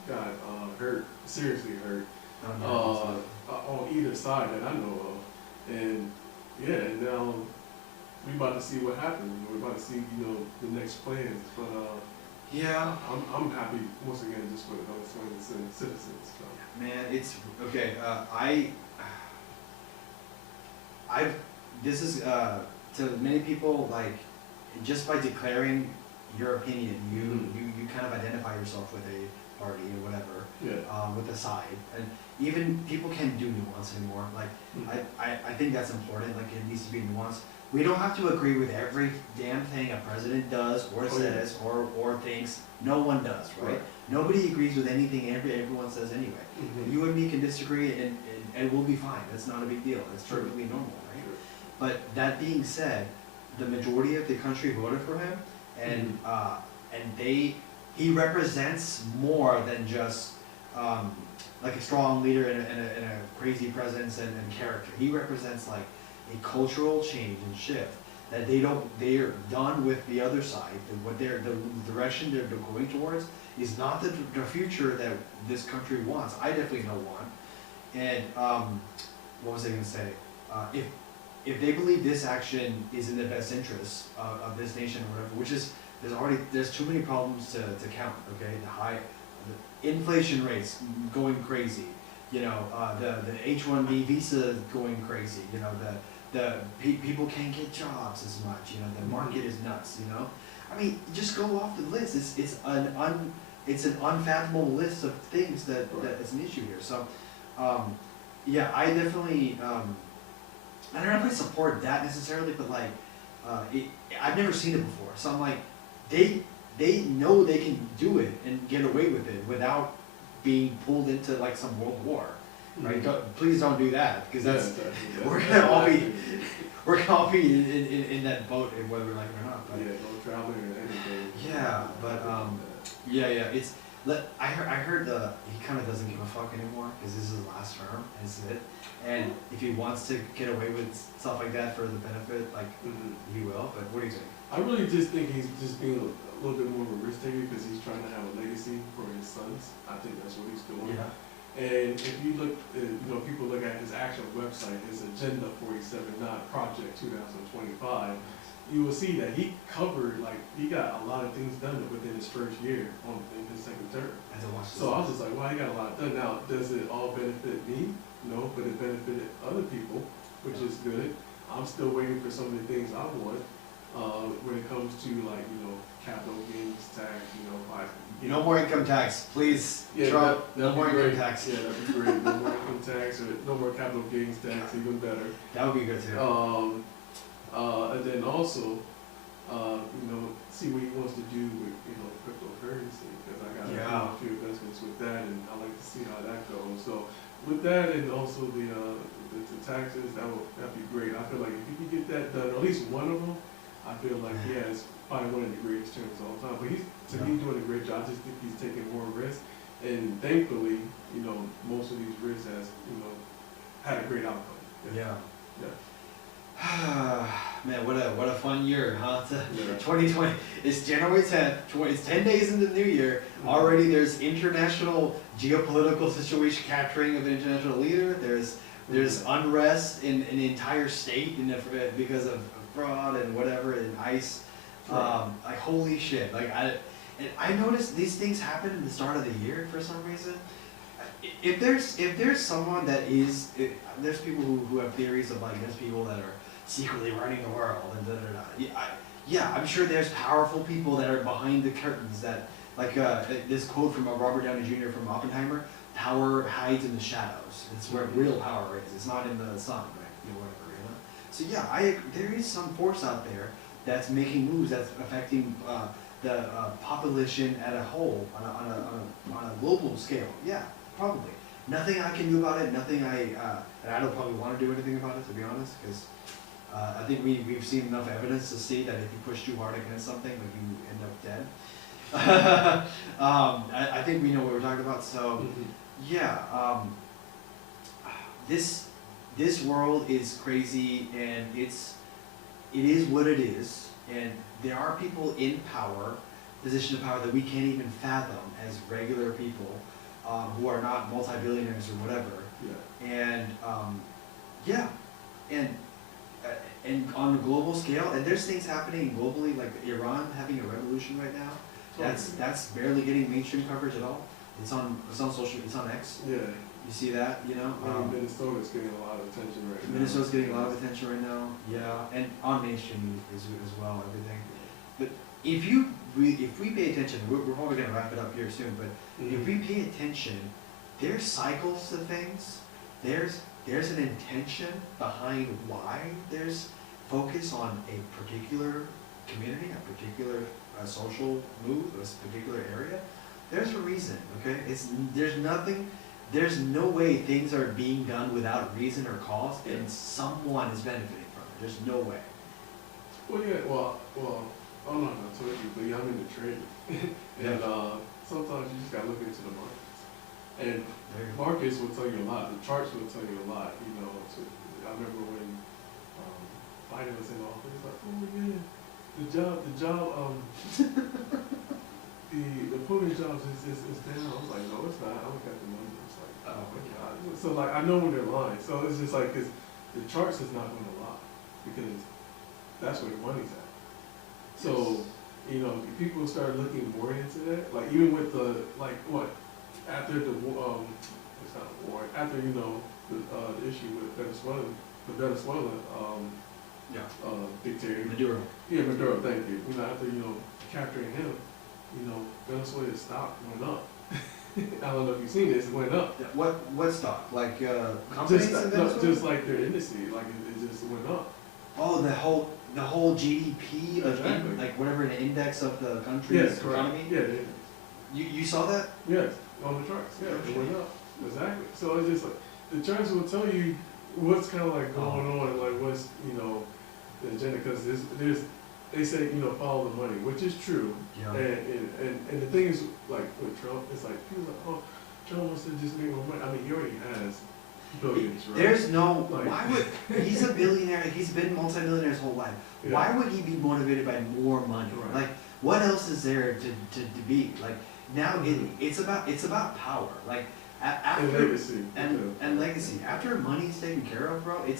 got hurt, seriously hurt, on either side that I know of. And yeah, and now we about to see what happens. We're about to see, you know, the next plans. But Yeah. I'm happy once again just for the Venezuelan citizens. So. Man, it's okay. This is to many people, like, just by declaring your opinion, you kind of identify yourself with a party or whatever, with a side, and even people can't do nuance anymore. Like, I think that's important. Like, it needs to be nuanced. We don't have to agree with every damn thing a president does or says or thinks. No one does, right? Nobody agrees with anything everyone says anyway. You and me can disagree and we'll be fine. That's not a big deal. That's perfectly normal, right? But that being said, the majority of the country voted for him, and he represents more than just like a strong leader and a crazy presence and character. He represents like a cultural change and shift that they're done with the other side. The direction they're going towards is not the future that this country wants. I definitely don't want. And what was I going to say? If they believe this action is in the best interest of this nation or whatever, which is there's too many problems to count. Okay, the inflation rates going crazy. You know, the H-1B visa going crazy. You know, people can't get jobs as much. You know, the market is nuts. You know, I mean, just go off the list. It's an unfathomable list of things that is an issue here. So, yeah, I definitely. I don't know if I support that necessarily, but like, I've never seen it before. So I'm like, they know they can do it and get away with it without being pulled into like some world war, right? Please don't do that, because we're gonna all be in that boat, whether we like it or not. But no traveling or anything. Yeah, but yeah, it's. I heard he kind of doesn't give a fuck anymore because this is his last term. is it. And if he wants to get away with stuff like that for the benefit, like, he will, but what do you think? I really just think he's just being a little bit more of a risk taker because he's trying to have a legacy for his sons. I think that's what he's doing. Yeah. And if you look, people look at his actual website, his Agenda 47, not Project 2025, you will see that he covered, like, he got a lot of things done within his first year in his second term. I had to watch this. So I was just like, well, he got a lot done. Now, does it all benefit me? No, but it benefited other people, which is good. I'm still waiting for some of the things I want, when it comes to, like, capital gains tax, No more income tax, please, Yeah, Trump, no that'd more be income great. tax. Yeah, that'd be great. No more income tax or no more capital gains tax, even better. That would be good too. And then also, see what he wants to do with, cryptocurrency, because I got Yeah. a few investments with that, and I like to see how that goes. So with that, and also the taxes, that'd be great. I feel like if you can get that done, or at least one of them, I feel like he has probably one of the greatest terms of all time. But he's, to me, doing a great job. I just think he's taking more risks, and thankfully, most of these risks has, had a great outcome. Yeah. Yeah. Man, what a fun year, huh? Yeah. 2020. It's January 10th. It's 10 days into the new year. Already there's international geopolitical situation capturing of an international leader. There's unrest in an entire state because of fraud and whatever and ICE. Right. Like holy shit. Like I noticed these things happen at the start of the year for some reason. If there's someone that is, there's people who have theories of like there's people that are secretly running the world and yeah, I'm sure there's powerful people that are behind the curtains that like this quote from Robert Downey Jr. from Oppenheimer: "Power hides in the shadows. It's where real power is. It's not in the sun, right? Whatever. So yeah, there is some force out there that's making moves that's affecting the population at a whole on a global scale. Yeah, probably. Nothing I can do about it. Nothing and I don't probably want to do anything about it, to be honest, because I think we've seen enough evidence to see that if you push too hard against something, like you end up dead. I think we know what we're talking about. So yeah, this world is crazy, and it is what it is, and there are people in power, positions of power that we can't even fathom as regular people, who are not multi-billionaires or whatever. Yeah. And yeah, and on a global scale, and there's things happening globally, like Iran having a revolution right now. That's barely getting mainstream coverage at all. It's on social. It's on X. Yeah. You see that, Minnesota's getting a lot of attention right now. Minnesota's getting a lot of attention right now. Yeah, and on mainstream as well, everything. But if we pay attention, we're probably gonna wrap it up here soon. But if we pay attention, there's cycles to things. There's an intention behind why there's focus on a particular community, a particular social move, a particular area. There's a reason, okay? There's no way things are being done without reason or cause, and someone is benefiting from it. There's no way. Well, yeah, well, I'm not gonna tell you, but yeah, I'm in the trade. And sometimes you just gotta look into the markets. And markets will tell you a lot, the charts will tell you a lot, So I remember when Biden was in office, like, oh yeah, the employment jobs is down. I was like, no, it's not. I look at the numbers, like, oh my God. So like, I know when they're lying. So it's just like, cause the charts is not gonna lie, because that's where the money's at. So, if people start looking more into that, like even with after the it's not a war, after, the issue with Venezuela, dictator. Maduro. Yeah, Maduro, thank you. After, capturing him, Venezuela's stock went up. I don't know if you've seen this, it went up. Yeah, what stock? Like companies in Venezuela? Just like their industry, like it just went up. Oh, the whole GDP, Exactly. like whatever an index of the country's economy. Yeah. You saw that? Yes, on the charts. Yeah, it went up. Exactly. So it's just like the charts will tell you what's kind of like going on, and like what's the agenda, because they say follow the money, which is true. Yeah. And the thing is, like with Trump, it's like people are like, oh, Trump wants to just make more money. I mean, he already has Billions, right? There's no, Like- why would, he's a billionaire, he's been multimillionaire his whole life. Yeah. Why would he be motivated by more money? Right. Like, what else is there to be? Like, now it's about power. Like, after, And legacy. and legacy. After money's taken care of, bro, it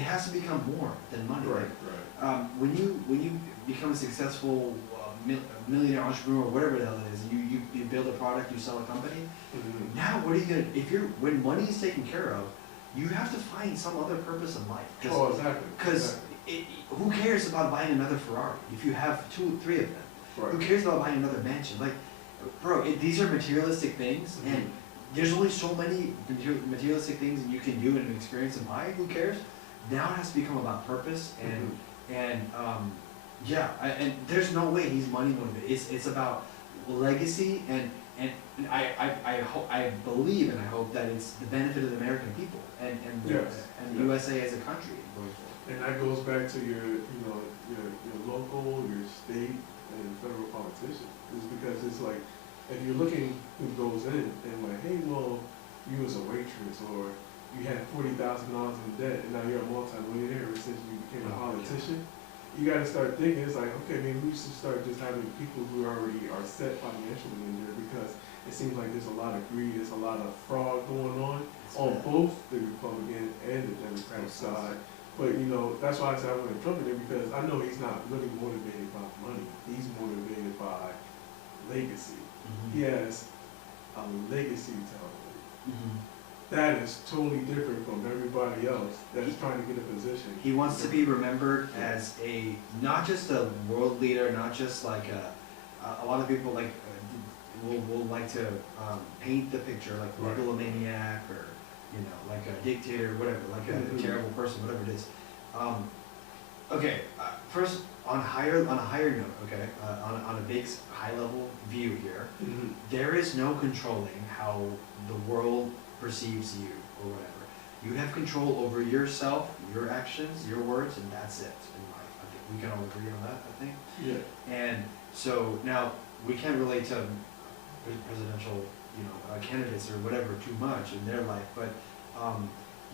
has to become more than money. Right, Like, right. when you become a successful millionaire entrepreneur, whatever the hell it is, you build a product, you sell a company. Mhm. Now, what are you gonna, when money is taken care of, you have to find some other purpose in life. Oh, exactly. Because who cares about buying another Ferrari if you have 2, 3 of them? Right. Who cares about buying another mansion? Like, bro, these are materialistic things, Mhm. and there's only so many materialistic things that you can do and experience and buy. Who cares? Now it has to become about purpose and and there's no way he's money motivated. It's about legacy and I believe and I hope that it's the benefit of the American people and Yes. and the USA as a country going forward. And that goes back to your local, your state, and federal politicians. Is because it's like, if you're looking who goes in and like, hey, well, you was a waitress or you had $40,000 in debt and now you're a multi-millionaire ever since you became a politician, you gotta start thinking, it's like, okay, maybe we should start just having people who already are set financially in there, because it seems like there's a lot of greed, there's a lot of fraud going on both the Republican and the Democratic side. But that's why I said I wouldn't Trump in there, because I know he's not really motivated by money. He's motivated by legacy. He has a legacy to uphold. That is totally different from everybody else that's trying to get a position. He wants to be remembered as not just a world leader, not just like a lot of people like will like to paint the picture like a megalomaniac or like a dictator, whatever, like a terrible person, whatever it is. Okay, first on a higher note, okay, on a big high level view here, there is no controlling how the world perceives you or whatever. You have control over yourself, your actions, your words, and that's it in life. I think we can all agree on that, I think. Yeah. And so now we can't relate to presidential, candidates or whatever too much in their life, but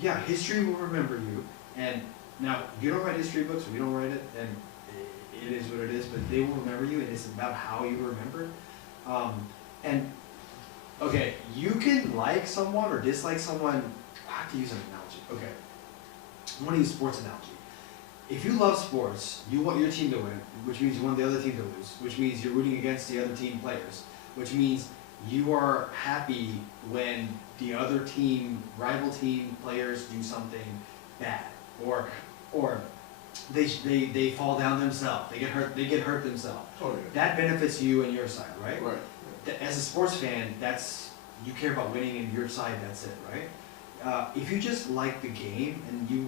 yeah, history will remember you. And now you don't write history books, we don't write it, and it is what it is. But they will remember you, and it's about how you remember. And okay, you can like someone or dislike someone. I have to use an analogy. Okay, I want to use sports analogy. If you love sports, you want your team to win, which means you want the other team to lose, which means you're rooting against the other team players, which means you are happy when the other team, rival team players do something bad, or they fall down themselves, they get hurt themselves. Oh, yeah. That benefits you and your side, right? Right. As a sports fan, you care about winning and your side, that's it, right? If you just like the game and you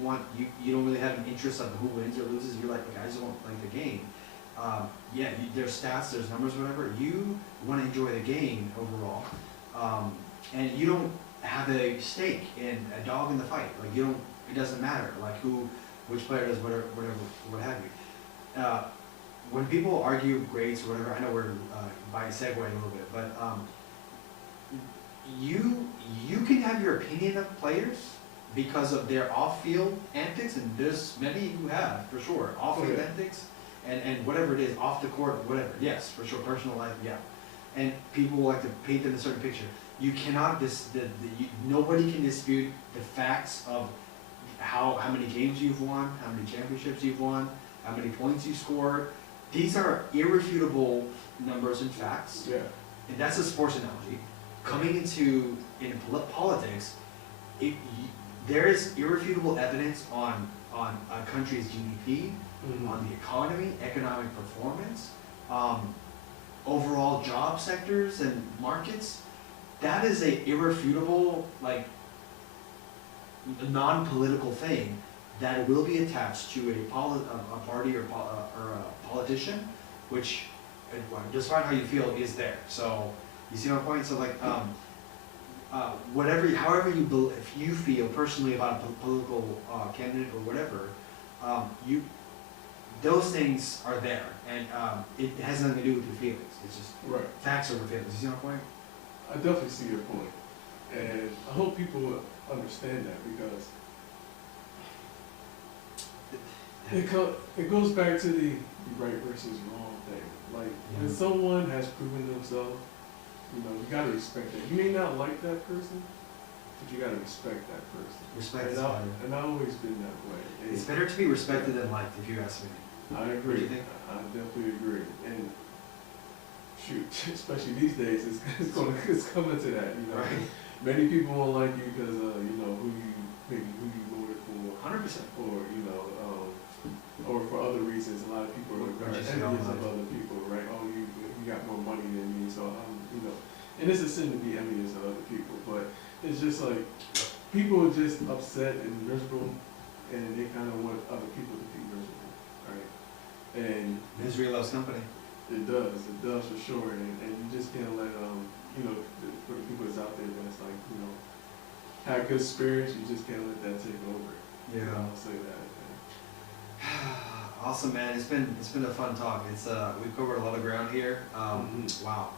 don't really have an interest of who wins or loses, you're like, I just don't like the game. Yeah, there's stats, there's numbers, whatever. You want to enjoy the game overall, and you don't have a stake in a dog in the fight. Like it doesn't matter like which player does whatever, what have you. When people argue grades or whatever, I know we're segueing a little bit, but you can have your opinion of players because of their off-field antics, and there's many who have, for sure, off-field antics, and whatever it is, off the court, whatever, yes, for sure, personal life, yeah. And people like to paint in a certain picture. You cannot, nobody can dispute the facts of how many games you've won, how many championships you've won, how many points you scored. These are irrefutable numbers and facts. Yeah. And that's a sports analogy. Coming into politics, there is irrefutable evidence on a country's GDP, on the economy, economic performance, overall job sectors and markets. That is a irrefutable, like, non-political thing that will be attached to a party or a politician, which, despite how you feel, is there. So, you see my point? So, like, however if you feel personally about a political candidate or whatever, those things are there, and it has nothing to do with your feelings. It's just facts over feelings. You see my point? I definitely see your point, and I hope people understand that because it goes back to the right versus wrong thing. Like when someone has proven themselves, you know, you gotta respect that. You may not like that person, but you gotta respect that person. Respect is fine. And I've always been that way. It's better to be respected than liked, if you ask me. I agree. What do you think? I definitely agree. And shoot, especially these days, it's coming to that. You know, Right. many people won't like you because you know who you voted for, 100%. or you know, or for other reasons. A lot of people are envious of other people, right? Oh, you got more money than me, so I'm, you know. And it's a sin to be envious of other people, but it's just like people are just upset and miserable, and they kind of want other people to be miserable, right? And Misery loves company. it does for sure, and you just can't let you know, for the people that's out there that's like, you know, have good spirits, you just can't let that take over. Yeah. I'll say that. Awesome, man. It's been a fun talk. We've covered a lot of ground here. Wow.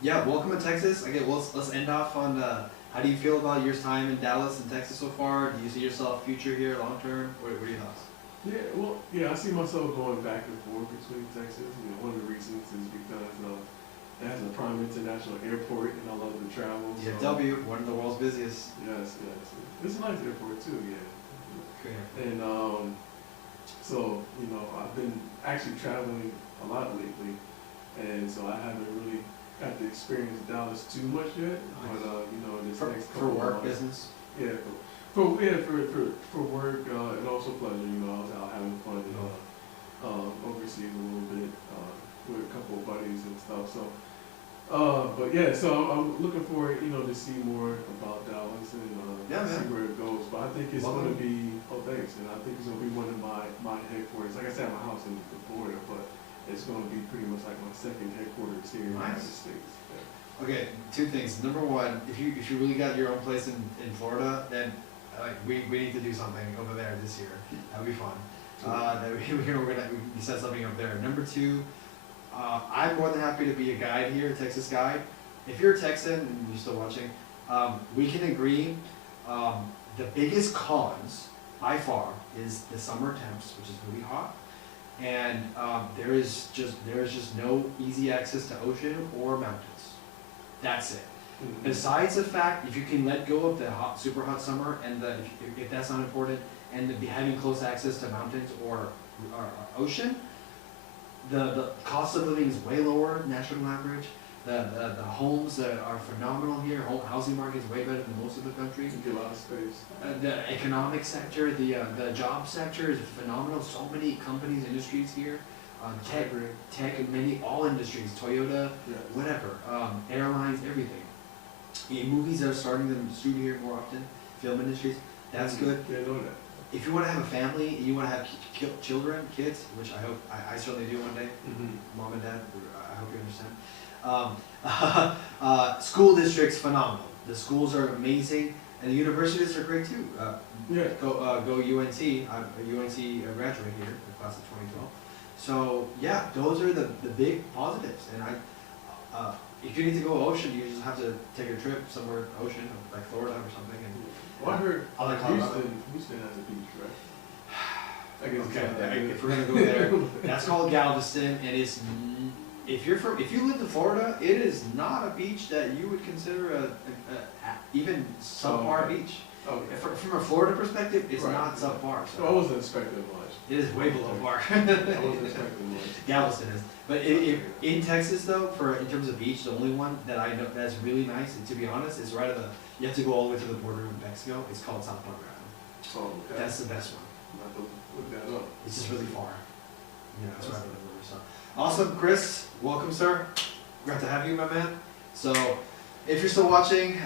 Yeah, welcome to Texas. Okay, well, let's end off on how do you feel about your time in Dallas and Texas so far? Do you see yourself future here long term? What are your thoughts? Yeah, well, yeah, I see myself going back and forth between Texas. You know, one of the reasons is because it has a prime international airport, and I love to travel. DFW, one of the world's busiest. Yes. It's a nice airport too, yeah. Okay. And so, you know, I've been actually traveling a lot lately, and so I haven't really got to experience Dallas too much yet. Nice. But you know, this For next couple work, of months, business? yeah, for work and also pleasure. You know, I was out having fun overseas a little bit with a couple of buddies and stuff. So, but yeah, so I'm looking forward, you know, to see more about Dallas and see where it goes. But I think it's going to be thanks, and I think it's going to be one of my headquarters. Like I said, I have my house in Florida, but it's going to be pretty much like my second headquarters here in the United States. Yeah. Okay, two things. Number one, if you really got your own place in Florida, then we need to do something over there this year. That would be fun. We're gonna set something up there. Number two, I'm more than happy to be a guide here, a Texas guide. If you're a Texan and you're still watching, we can agree. The biggest cons by far is the summer temps, which is really hot, and there is just no easy access to ocean or mountains. That's it. Mm-hmm. Besides the fact, if you can let go of the super hot summer, and if that's not important, and having close access to mountains or ocean, the cost of living is way lower than national average. The homes that are phenomenal here. Housing market is way better than most of the country. You get a lot of space. The economic sector, the job sector is phenomenal. So many companies, industries here. Tech, and all industries, Toyota, whatever, airlines, everything. Movies are starting to shoot here more often, film industries, that's good. Yeah, I know that. If you want to have a family, you want to have kids, which I certainly do one day, mom and dad, I hope you understand. School districts, phenomenal. The schools are amazing, and the universities are great too. Go UNT, I'm a UNT graduate here, the class of 2012. So yeah, those are the big positives, and if you need to go ocean, you just have to take a trip somewhere ocean, like Florida or something. And well, I heard Houston has a beach, right? I guess okay, if we're gonna go there, that's called Galveston, and if you live in Florida, it is not a beach that you would consider even subpar beach. Okay. From a Florida perspective, it's not subpar. So I wasn't expecting much. It is way below par. I wasn't expecting much. Galveston is. But in Texas though, in terms of beach, the only one that I know that's really nice, and to be honest, is right you have to go all the way to the border of Mexico. It's called South Padre Island. Oh, okay. That's the best one. I'm going to look that up. It's just really far. Yeah, it's right by the border. So awesome, Chris. Welcome, sir. Great to have you, my man. So if you're still watching,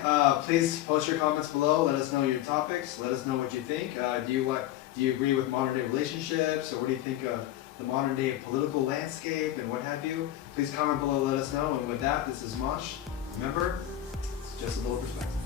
please post your comments below. Let us know your topics. Let us know what you think. Do you agree with modern day relationships, or what do you think of the modern day political landscape and what have you? Please comment below, let us know. And with that, this is Mosh. Remember, it's just a little perspective.